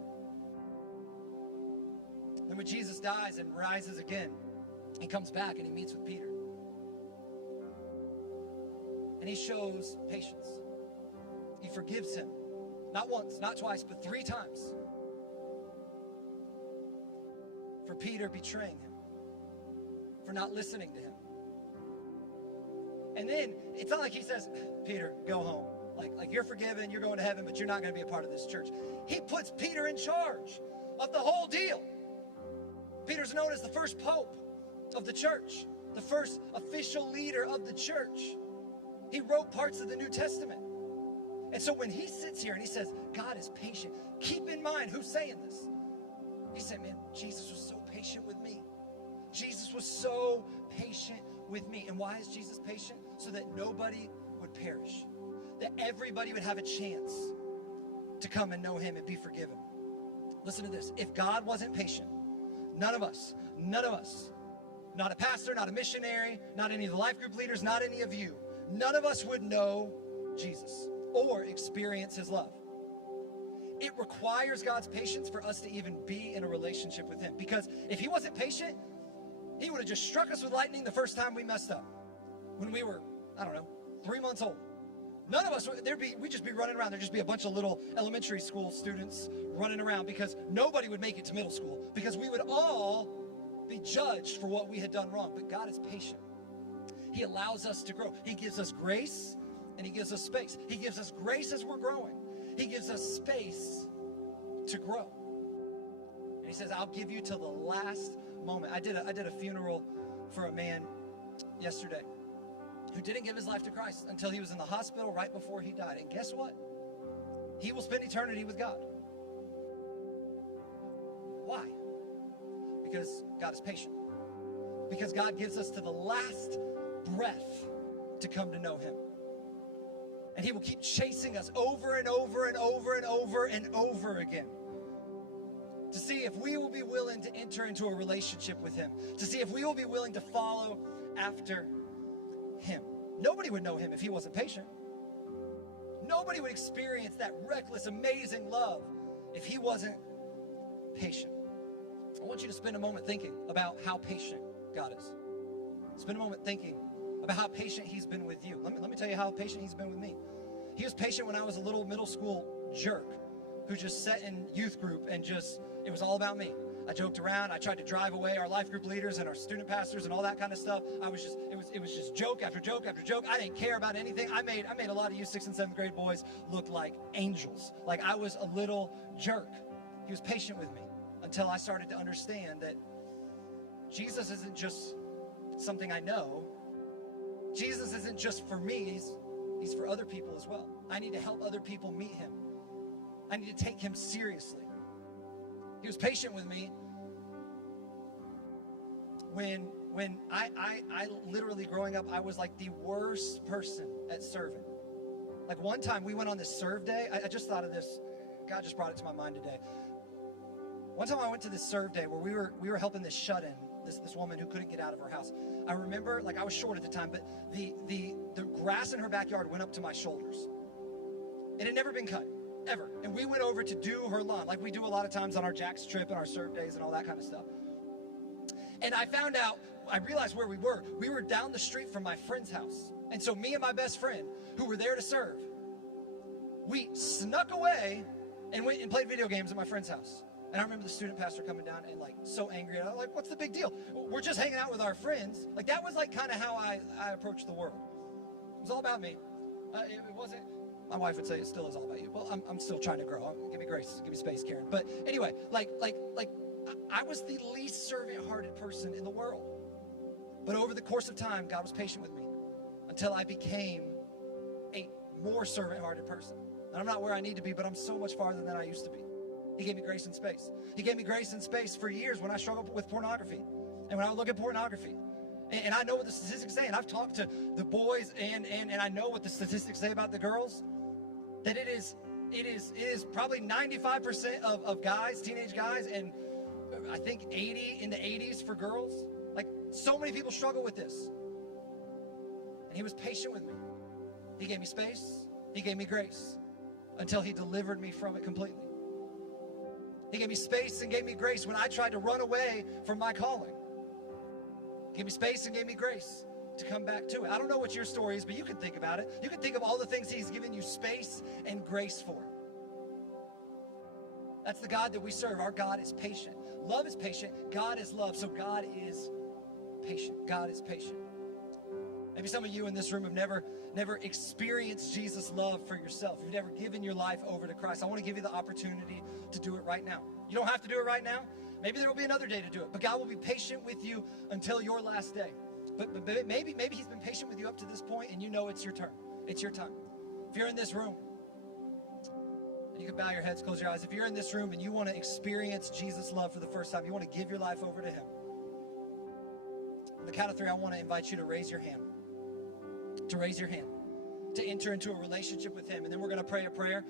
Then when Jesus dies and rises again, he comes back and he meets with Peter. And he shows patience. He forgives him. Not once, not twice, but 3 times. For Peter betraying him. For not listening to him. And then, it's not like he says, Peter, go home. Like you're forgiven, you're going to heaven, but you're not going to be a part of this church. He puts Peter in charge of the whole deal. Peter's known as the first pope of the church. The first official leader of the church. He wrote parts of the New Testament. And so when he sits here and he says, God is patient, keep in mind who's saying this. He said, man, Jesus was so patient with me. Jesus was so patient with me. And why is Jesus patient? So that nobody would perish. That everybody would have a chance to come and know him and be forgiven. listen to this. If God wasn't patient, none of us, not a pastor, not a missionary, not any of the life group leaders, not any of you, none of us would know Jesus or experience his love. It requires God's patience for us to even be in a relationship with him. Because if he wasn't patient, he would have just struck us with lightning the first time we messed up. When we were, 3 months old. None of us, we'd just be running around. There'd just be a bunch of little elementary school students running around because nobody would make it to middle school because we would all be judged for what we had done wrong. But God is patient. He allows us to grow. He gives us grace and he gives us space. He gives us grace as we're growing. He gives us space to grow. And he says, I'll give you till the last moment. I did a funeral for a man yesterday who didn't give his life to Christ until he was in the hospital right before he died. And guess what? He will spend eternity with God. Why? Because God is patient. Because God gives us to the last breath to come to know him. And he will keep chasing us over and over and over and over and over again to see if we will be willing to enter into a relationship with him, to see if we will be willing to follow after him. Nobody would know him if he wasn't patient. Nobody would experience that reckless, amazing love if he wasn't patient. I want you to spend a moment thinking about how patient God is. Spend a moment thinking about how patient he's been with you. Let me tell you how patient he's been with me. He was patient when I was a little middle school jerk who just sat in youth group and it was all about me. I joked around. I tried to drive away our life group leaders and our student pastors and all that kind of stuff. It was just joke after joke after joke. I didn't care about anything. I made a lot of you 6th and 7th grade boys look like angels. Like I was a little jerk. He was patient with me until I started to understand that Jesus isn't just something I know. Jesus isn't just for me, he's for other people as well. I need to help other people meet him. I need to take him seriously. He was patient with me when I literally growing up, I was like the worst person at serving. Like one time we went on this serve day. I just thought of this. God just brought it to my mind today. One time I went to this serve day where we were helping this shut-in, this woman who couldn't get out of her house. I remember, like I was short at the time, but the grass in her backyard went up to my shoulders. It had never been cut, ever. And we went over to do her lawn, like we do a lot of times on our Jack's trip and our serve days and all that kind of stuff. And I realized where we were. We were down the street from my friend's house. And so me and my best friend, who were there to serve, we snuck away and went and played video games at my friend's house. And I remember the student pastor coming down and like so angry. And I'm like, what's the big deal? We're just hanging out with our friends. Like that was like kind of how I approached the world. It was all about me. It wasn't, my wife would say it still is all about you. Well, I'm still trying to grow. Give me grace, give me space, Karen. But anyway, like I was the least servant-hearted person in the world. But over the course of time, God was patient with me until I became a more servant-hearted person. And I'm not where I need to be, but I'm so much farther than I used to be. He gave me grace and space. He gave me grace and space for years when I struggled with pornography. And when I would look at pornography. And I know what the statistics say. And I've talked to the boys and I know what the statistics say about the girls. That it is probably 95% of guys, teenage guys, and I think 80 in the 80s for girls. Like so many people struggle with this. And he was patient with me. He gave me space. He gave me grace until he delivered me from it completely. He gave me space and gave me grace when I tried to run away from my calling. He gave me space and gave me grace to come back to it. I don't know what your story is, but you can think about it. You can think of all the things he's given you space and grace for. That's the God that we serve. Our God is patient. Love is patient. God is love. So God is patient. God is patient. Maybe some of you in this room have never experienced Jesus' love for yourself. You've never given your life over to Christ. I want to give you the opportunity to do it right now. You don't have to do it right now. Maybe there will be another day to do it. But God will be patient with you until your last day. But maybe he's been patient with you up to this point and you know it's your turn. It's your time. If you're in this room, and you can bow your heads, close your eyes. If you're in this room and you want to experience Jesus' love for the first time, you want to give your life over to him. On the count of 3, I want to invite you to raise your hand. To raise your hand. To enter into a relationship with him. And then we're going to pray a prayer.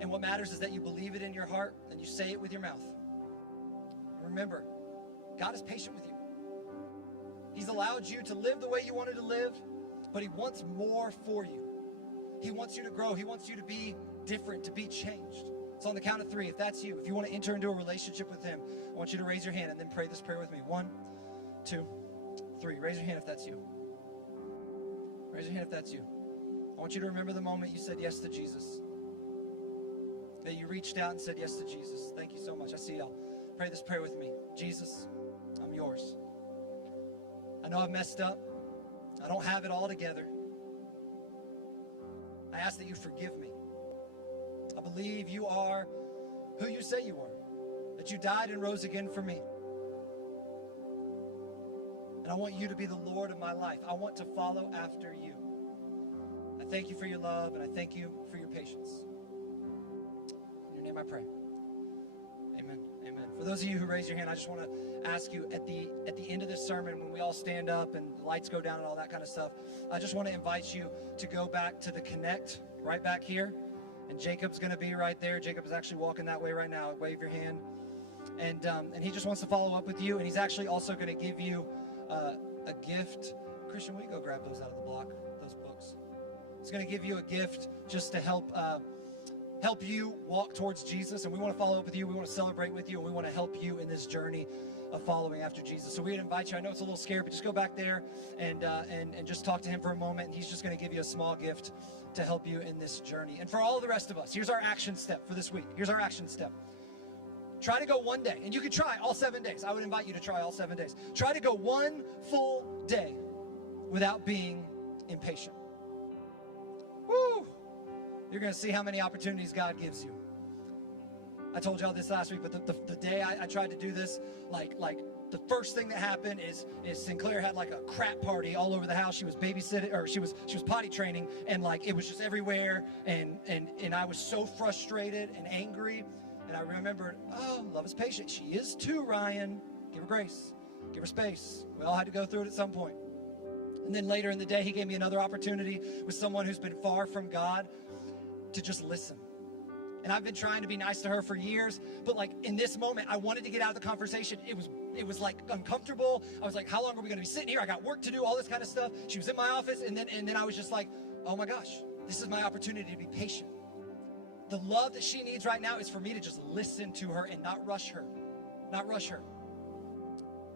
And what matters is that you believe it in your heart and you say it with your mouth. remember, God is patient with you. He's allowed you to live the way you wanted to live, but he wants more for you. He wants you to grow. He wants you to be different, to be changed. So on the count of 3, if that's you, if you want to enter into a relationship with him, I want you to raise your hand and then pray this prayer with me. 1, 2, 3. Raise your hand if that's you. Raise your hand if that's you. I want you to remember the moment you said yes to Jesus. That you reached out and said yes to Jesus. Thank you so much. I see y'all. Pray this prayer with me. Jesus, I'm yours. I know I've messed up. I don't have it all together. I ask that you forgive me. I believe you are who you say you are, that you died and rose again for me. And I want you to be the Lord of my life. I want to follow after you. I thank you for your love, and I thank you for your patience. In your name I pray. Amen. Amen. For those of you who raise your hand, I just want to ask you at the end of this sermon, when we all stand up and the lights go down and all that kind of stuff, I just want to invite you to go back to the Connect right back here. And Jacob's going to be right there. Jacob is actually walking that way right now. Wave your hand. And he just wants to follow up with you. And he's actually also going to give you a gift. Christian, will you go grab those out of the block, those books? He's going to give you a gift just to help you walk towards Jesus. And we want to follow up with you. We want to celebrate with you. And we want to help you in this journey of following after Jesus. So we'd invite you. I know it's a little scary, but just go back there and just talk to him for a moment. And he's just going to give you a small gift to help you in this journey. And for all the rest of us, here's our action step for this week. Here's our action step. Try to go one day, and you can try all 7 days. I would invite you to try all 7 days. Try to go one full day without being impatient. Woo! You're going to see how many opportunities God gives you. I told y'all this last week, but the day I tried to do this, like the first thing that happened is Sinclair had like a crap party all over the house. She was babysitting, or she was potty training, and like it was just everywhere, and I was so frustrated and angry. And I remembered, oh, love is patient. She is too, Ryan. Give her grace. Give her space. We all had to go through it at some point. And then later in the day, he gave me another opportunity with someone who's been far from God to just listen. And I've been trying to be nice to her for years, but like in this moment, I wanted to get out of the conversation. It was like uncomfortable. I was like, how long are we going to be sitting here? I got work to do, all this kind of stuff. She was in my office, and then I was just like, oh my gosh, this is my opportunity to be patient. The love that she needs right now is for me to just listen to her and not rush her. Not rush her.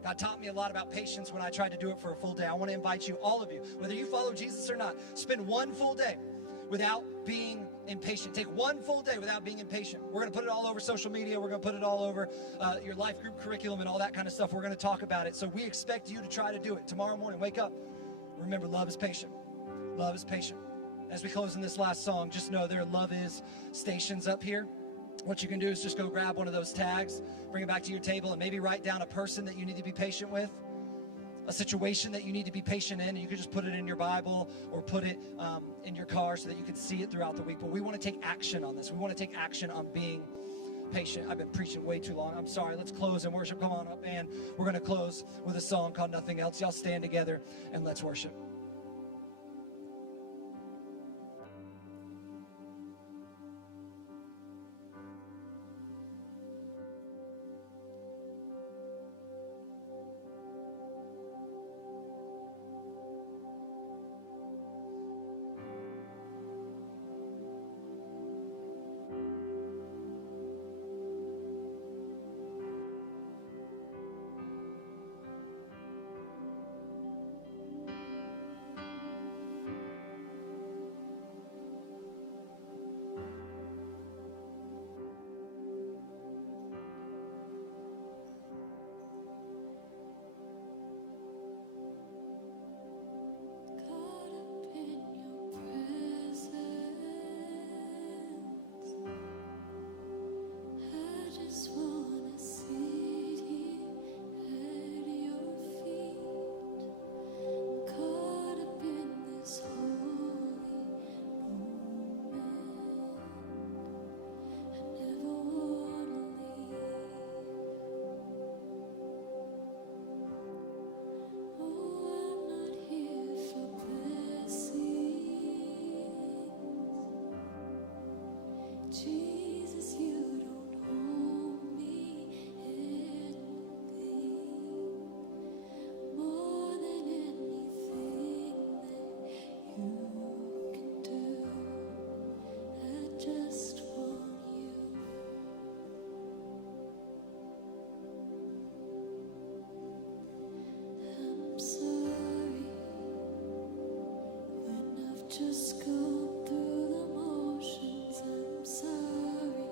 God taught me a lot about patience when I tried to do it for a full day. I want to invite you, all of you, whether you follow Jesus or not, spend one full day without being impatient. Take one full day without being impatient. We're going to put it all over social media. We're going to put it all over your life group curriculum and all that kind of stuff. We're going to talk about it. So we expect you to try to do it. Tomorrow morning, wake up. Remember, love is patient. Love is patient. As we close in this last song, just know there are Love Is stations up here. What you can do is just go grab one of those tags, bring it back to your table, and maybe write down a person that you need to be patient with, a situation that you need to be patient in, and you can just put it in your Bible or put it in your car so that you can see it throughout the week. But we want to take action on this. We want to take action on being patient. I've been preaching way too long. I'm sorry. Let's close in worship. Come on up, man. We're going to close with a song called Nothing Else. Y'all stand together and let's worship. just go through the motions. I'm sorry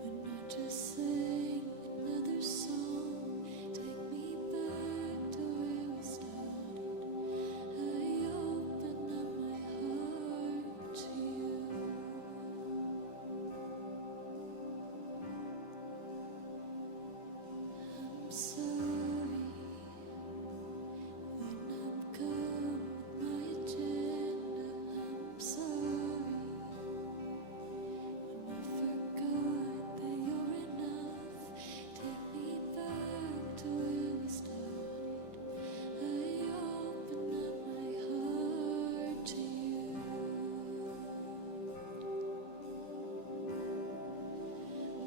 when I just sang another song. Take me back to where we started. I open up my heart to you. I'm sorry when I'm come with my agenda. I'm sorry when I forgot that you're enough. Take me back to where we started. I open up my heart to you.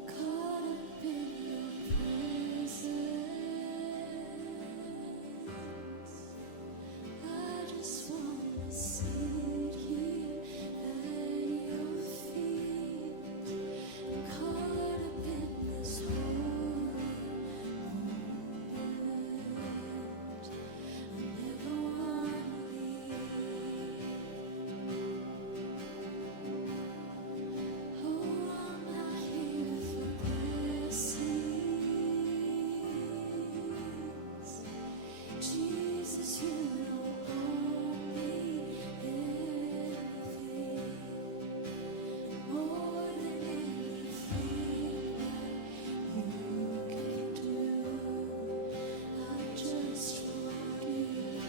Caught up in your presence. I just wanna sit here at your feet. Caught up in this holy moment. I never wanna leave. Oh, I'm not here for blessings. Jesus, you don't owe me anything more than anything that you can do. I just want you.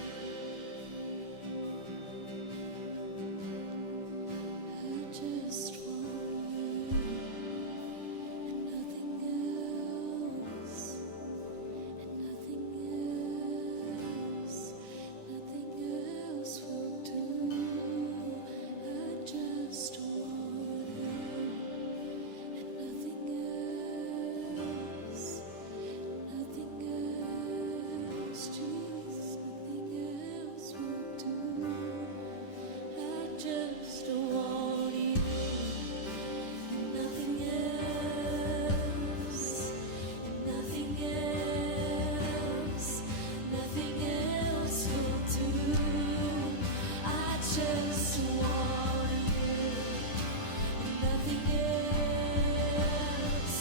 I just want you and nothing else. And nothing else, nothing else will do. I just want you, and nothing else, nothing else, Jesus, nothing else will do. I just want you, and nothing else. Nothing else, nothing else will do. I just want you, and nothing else,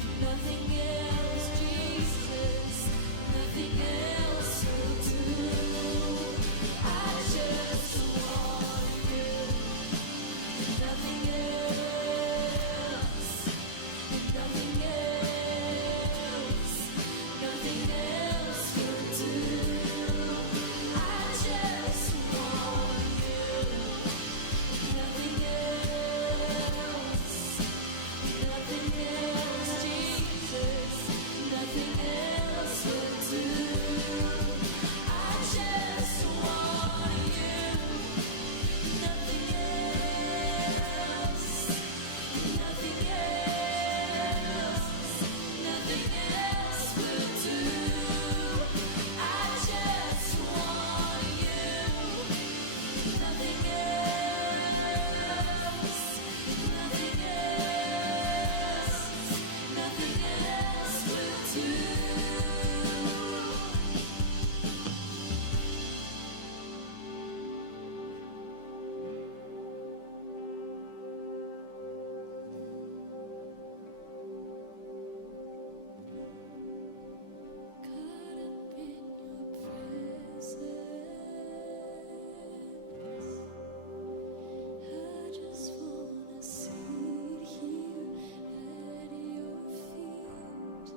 and nothing else, Jesus, nothing else will do. I just want you, and nothing else. Nothing else, nothing else will do. I just want you. Nothing else, nothing else, Jesus. Nothing else will do. I just want you. Nothing else. Nothing else, nothing else will do. I just want you. Nothing else, nothing else, nothing else will do. Caught up in your presence. I just wanna sit here at your feet.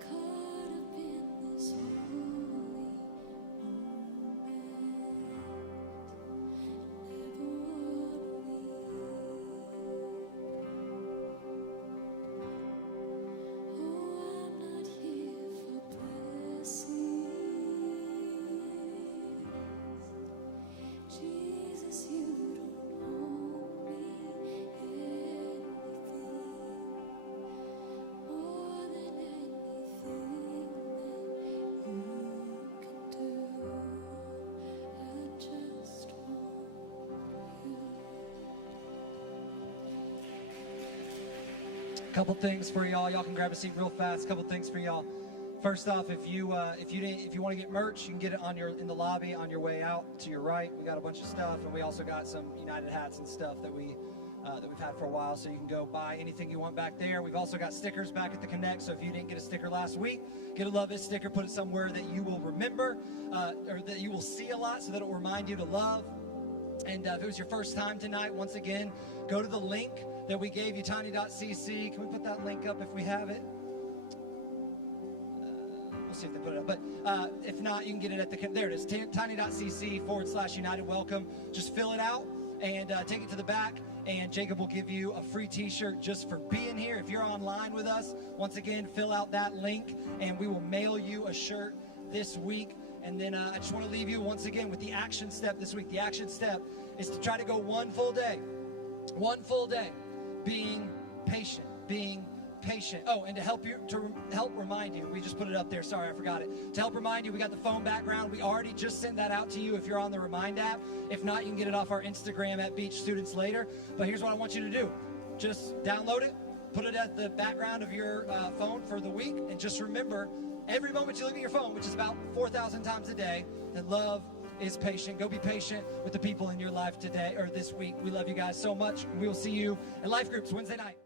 Caught up in this holy moment. Never wanna leave. Oh, I'm not here for blessings. Jesus, you don't owe me anything more than anything that you can do. I just want you. Couple things for y'all. Y'all can grab a seat real fast. Couple things for y'all. First off, if you want to get merch, you can get it in the lobby on your way out to your right. We got a bunch of stuff, and we also got some United hats and stuff that we've had for a while, so you can go buy anything you want back there. We've also got stickers back at the Connect, so if you didn't get a sticker last week, get a Love It sticker, put it somewhere that you will remember, or that you will see a lot, so that it will remind you to love. And if it was your first time tonight, once again, go to the link that we gave you, tiny.cc. Can we put that link up if we have it? We'll see if they put it up. But if not, you can get it at there it is, tiny.cc/United Welcome. Just fill it out and take it to the back. And Jacob will give you a free t-shirt just for being here. If you're online with us, once again, fill out that link and we will mail you a shirt this week. And then I just want to leave you once again with the action step this week. The action step is to try to go one full day being patient. Oh, and to help remind you, we just put it up there. Sorry, I forgot it. To help remind you, we got the phone background. We already just sent that out to you if you're on the Remind app. If not, you can get it off our Instagram at Beach Students later. But here's what I want you to do. Just download it, put it at the background of your phone for the week, and just remember, every moment you look at your phone, which is about 4,000 times a day, that love is patient. Go be patient with the people in your life today or this week. We love you guys so much. We will see you at Life Groups Wednesday night.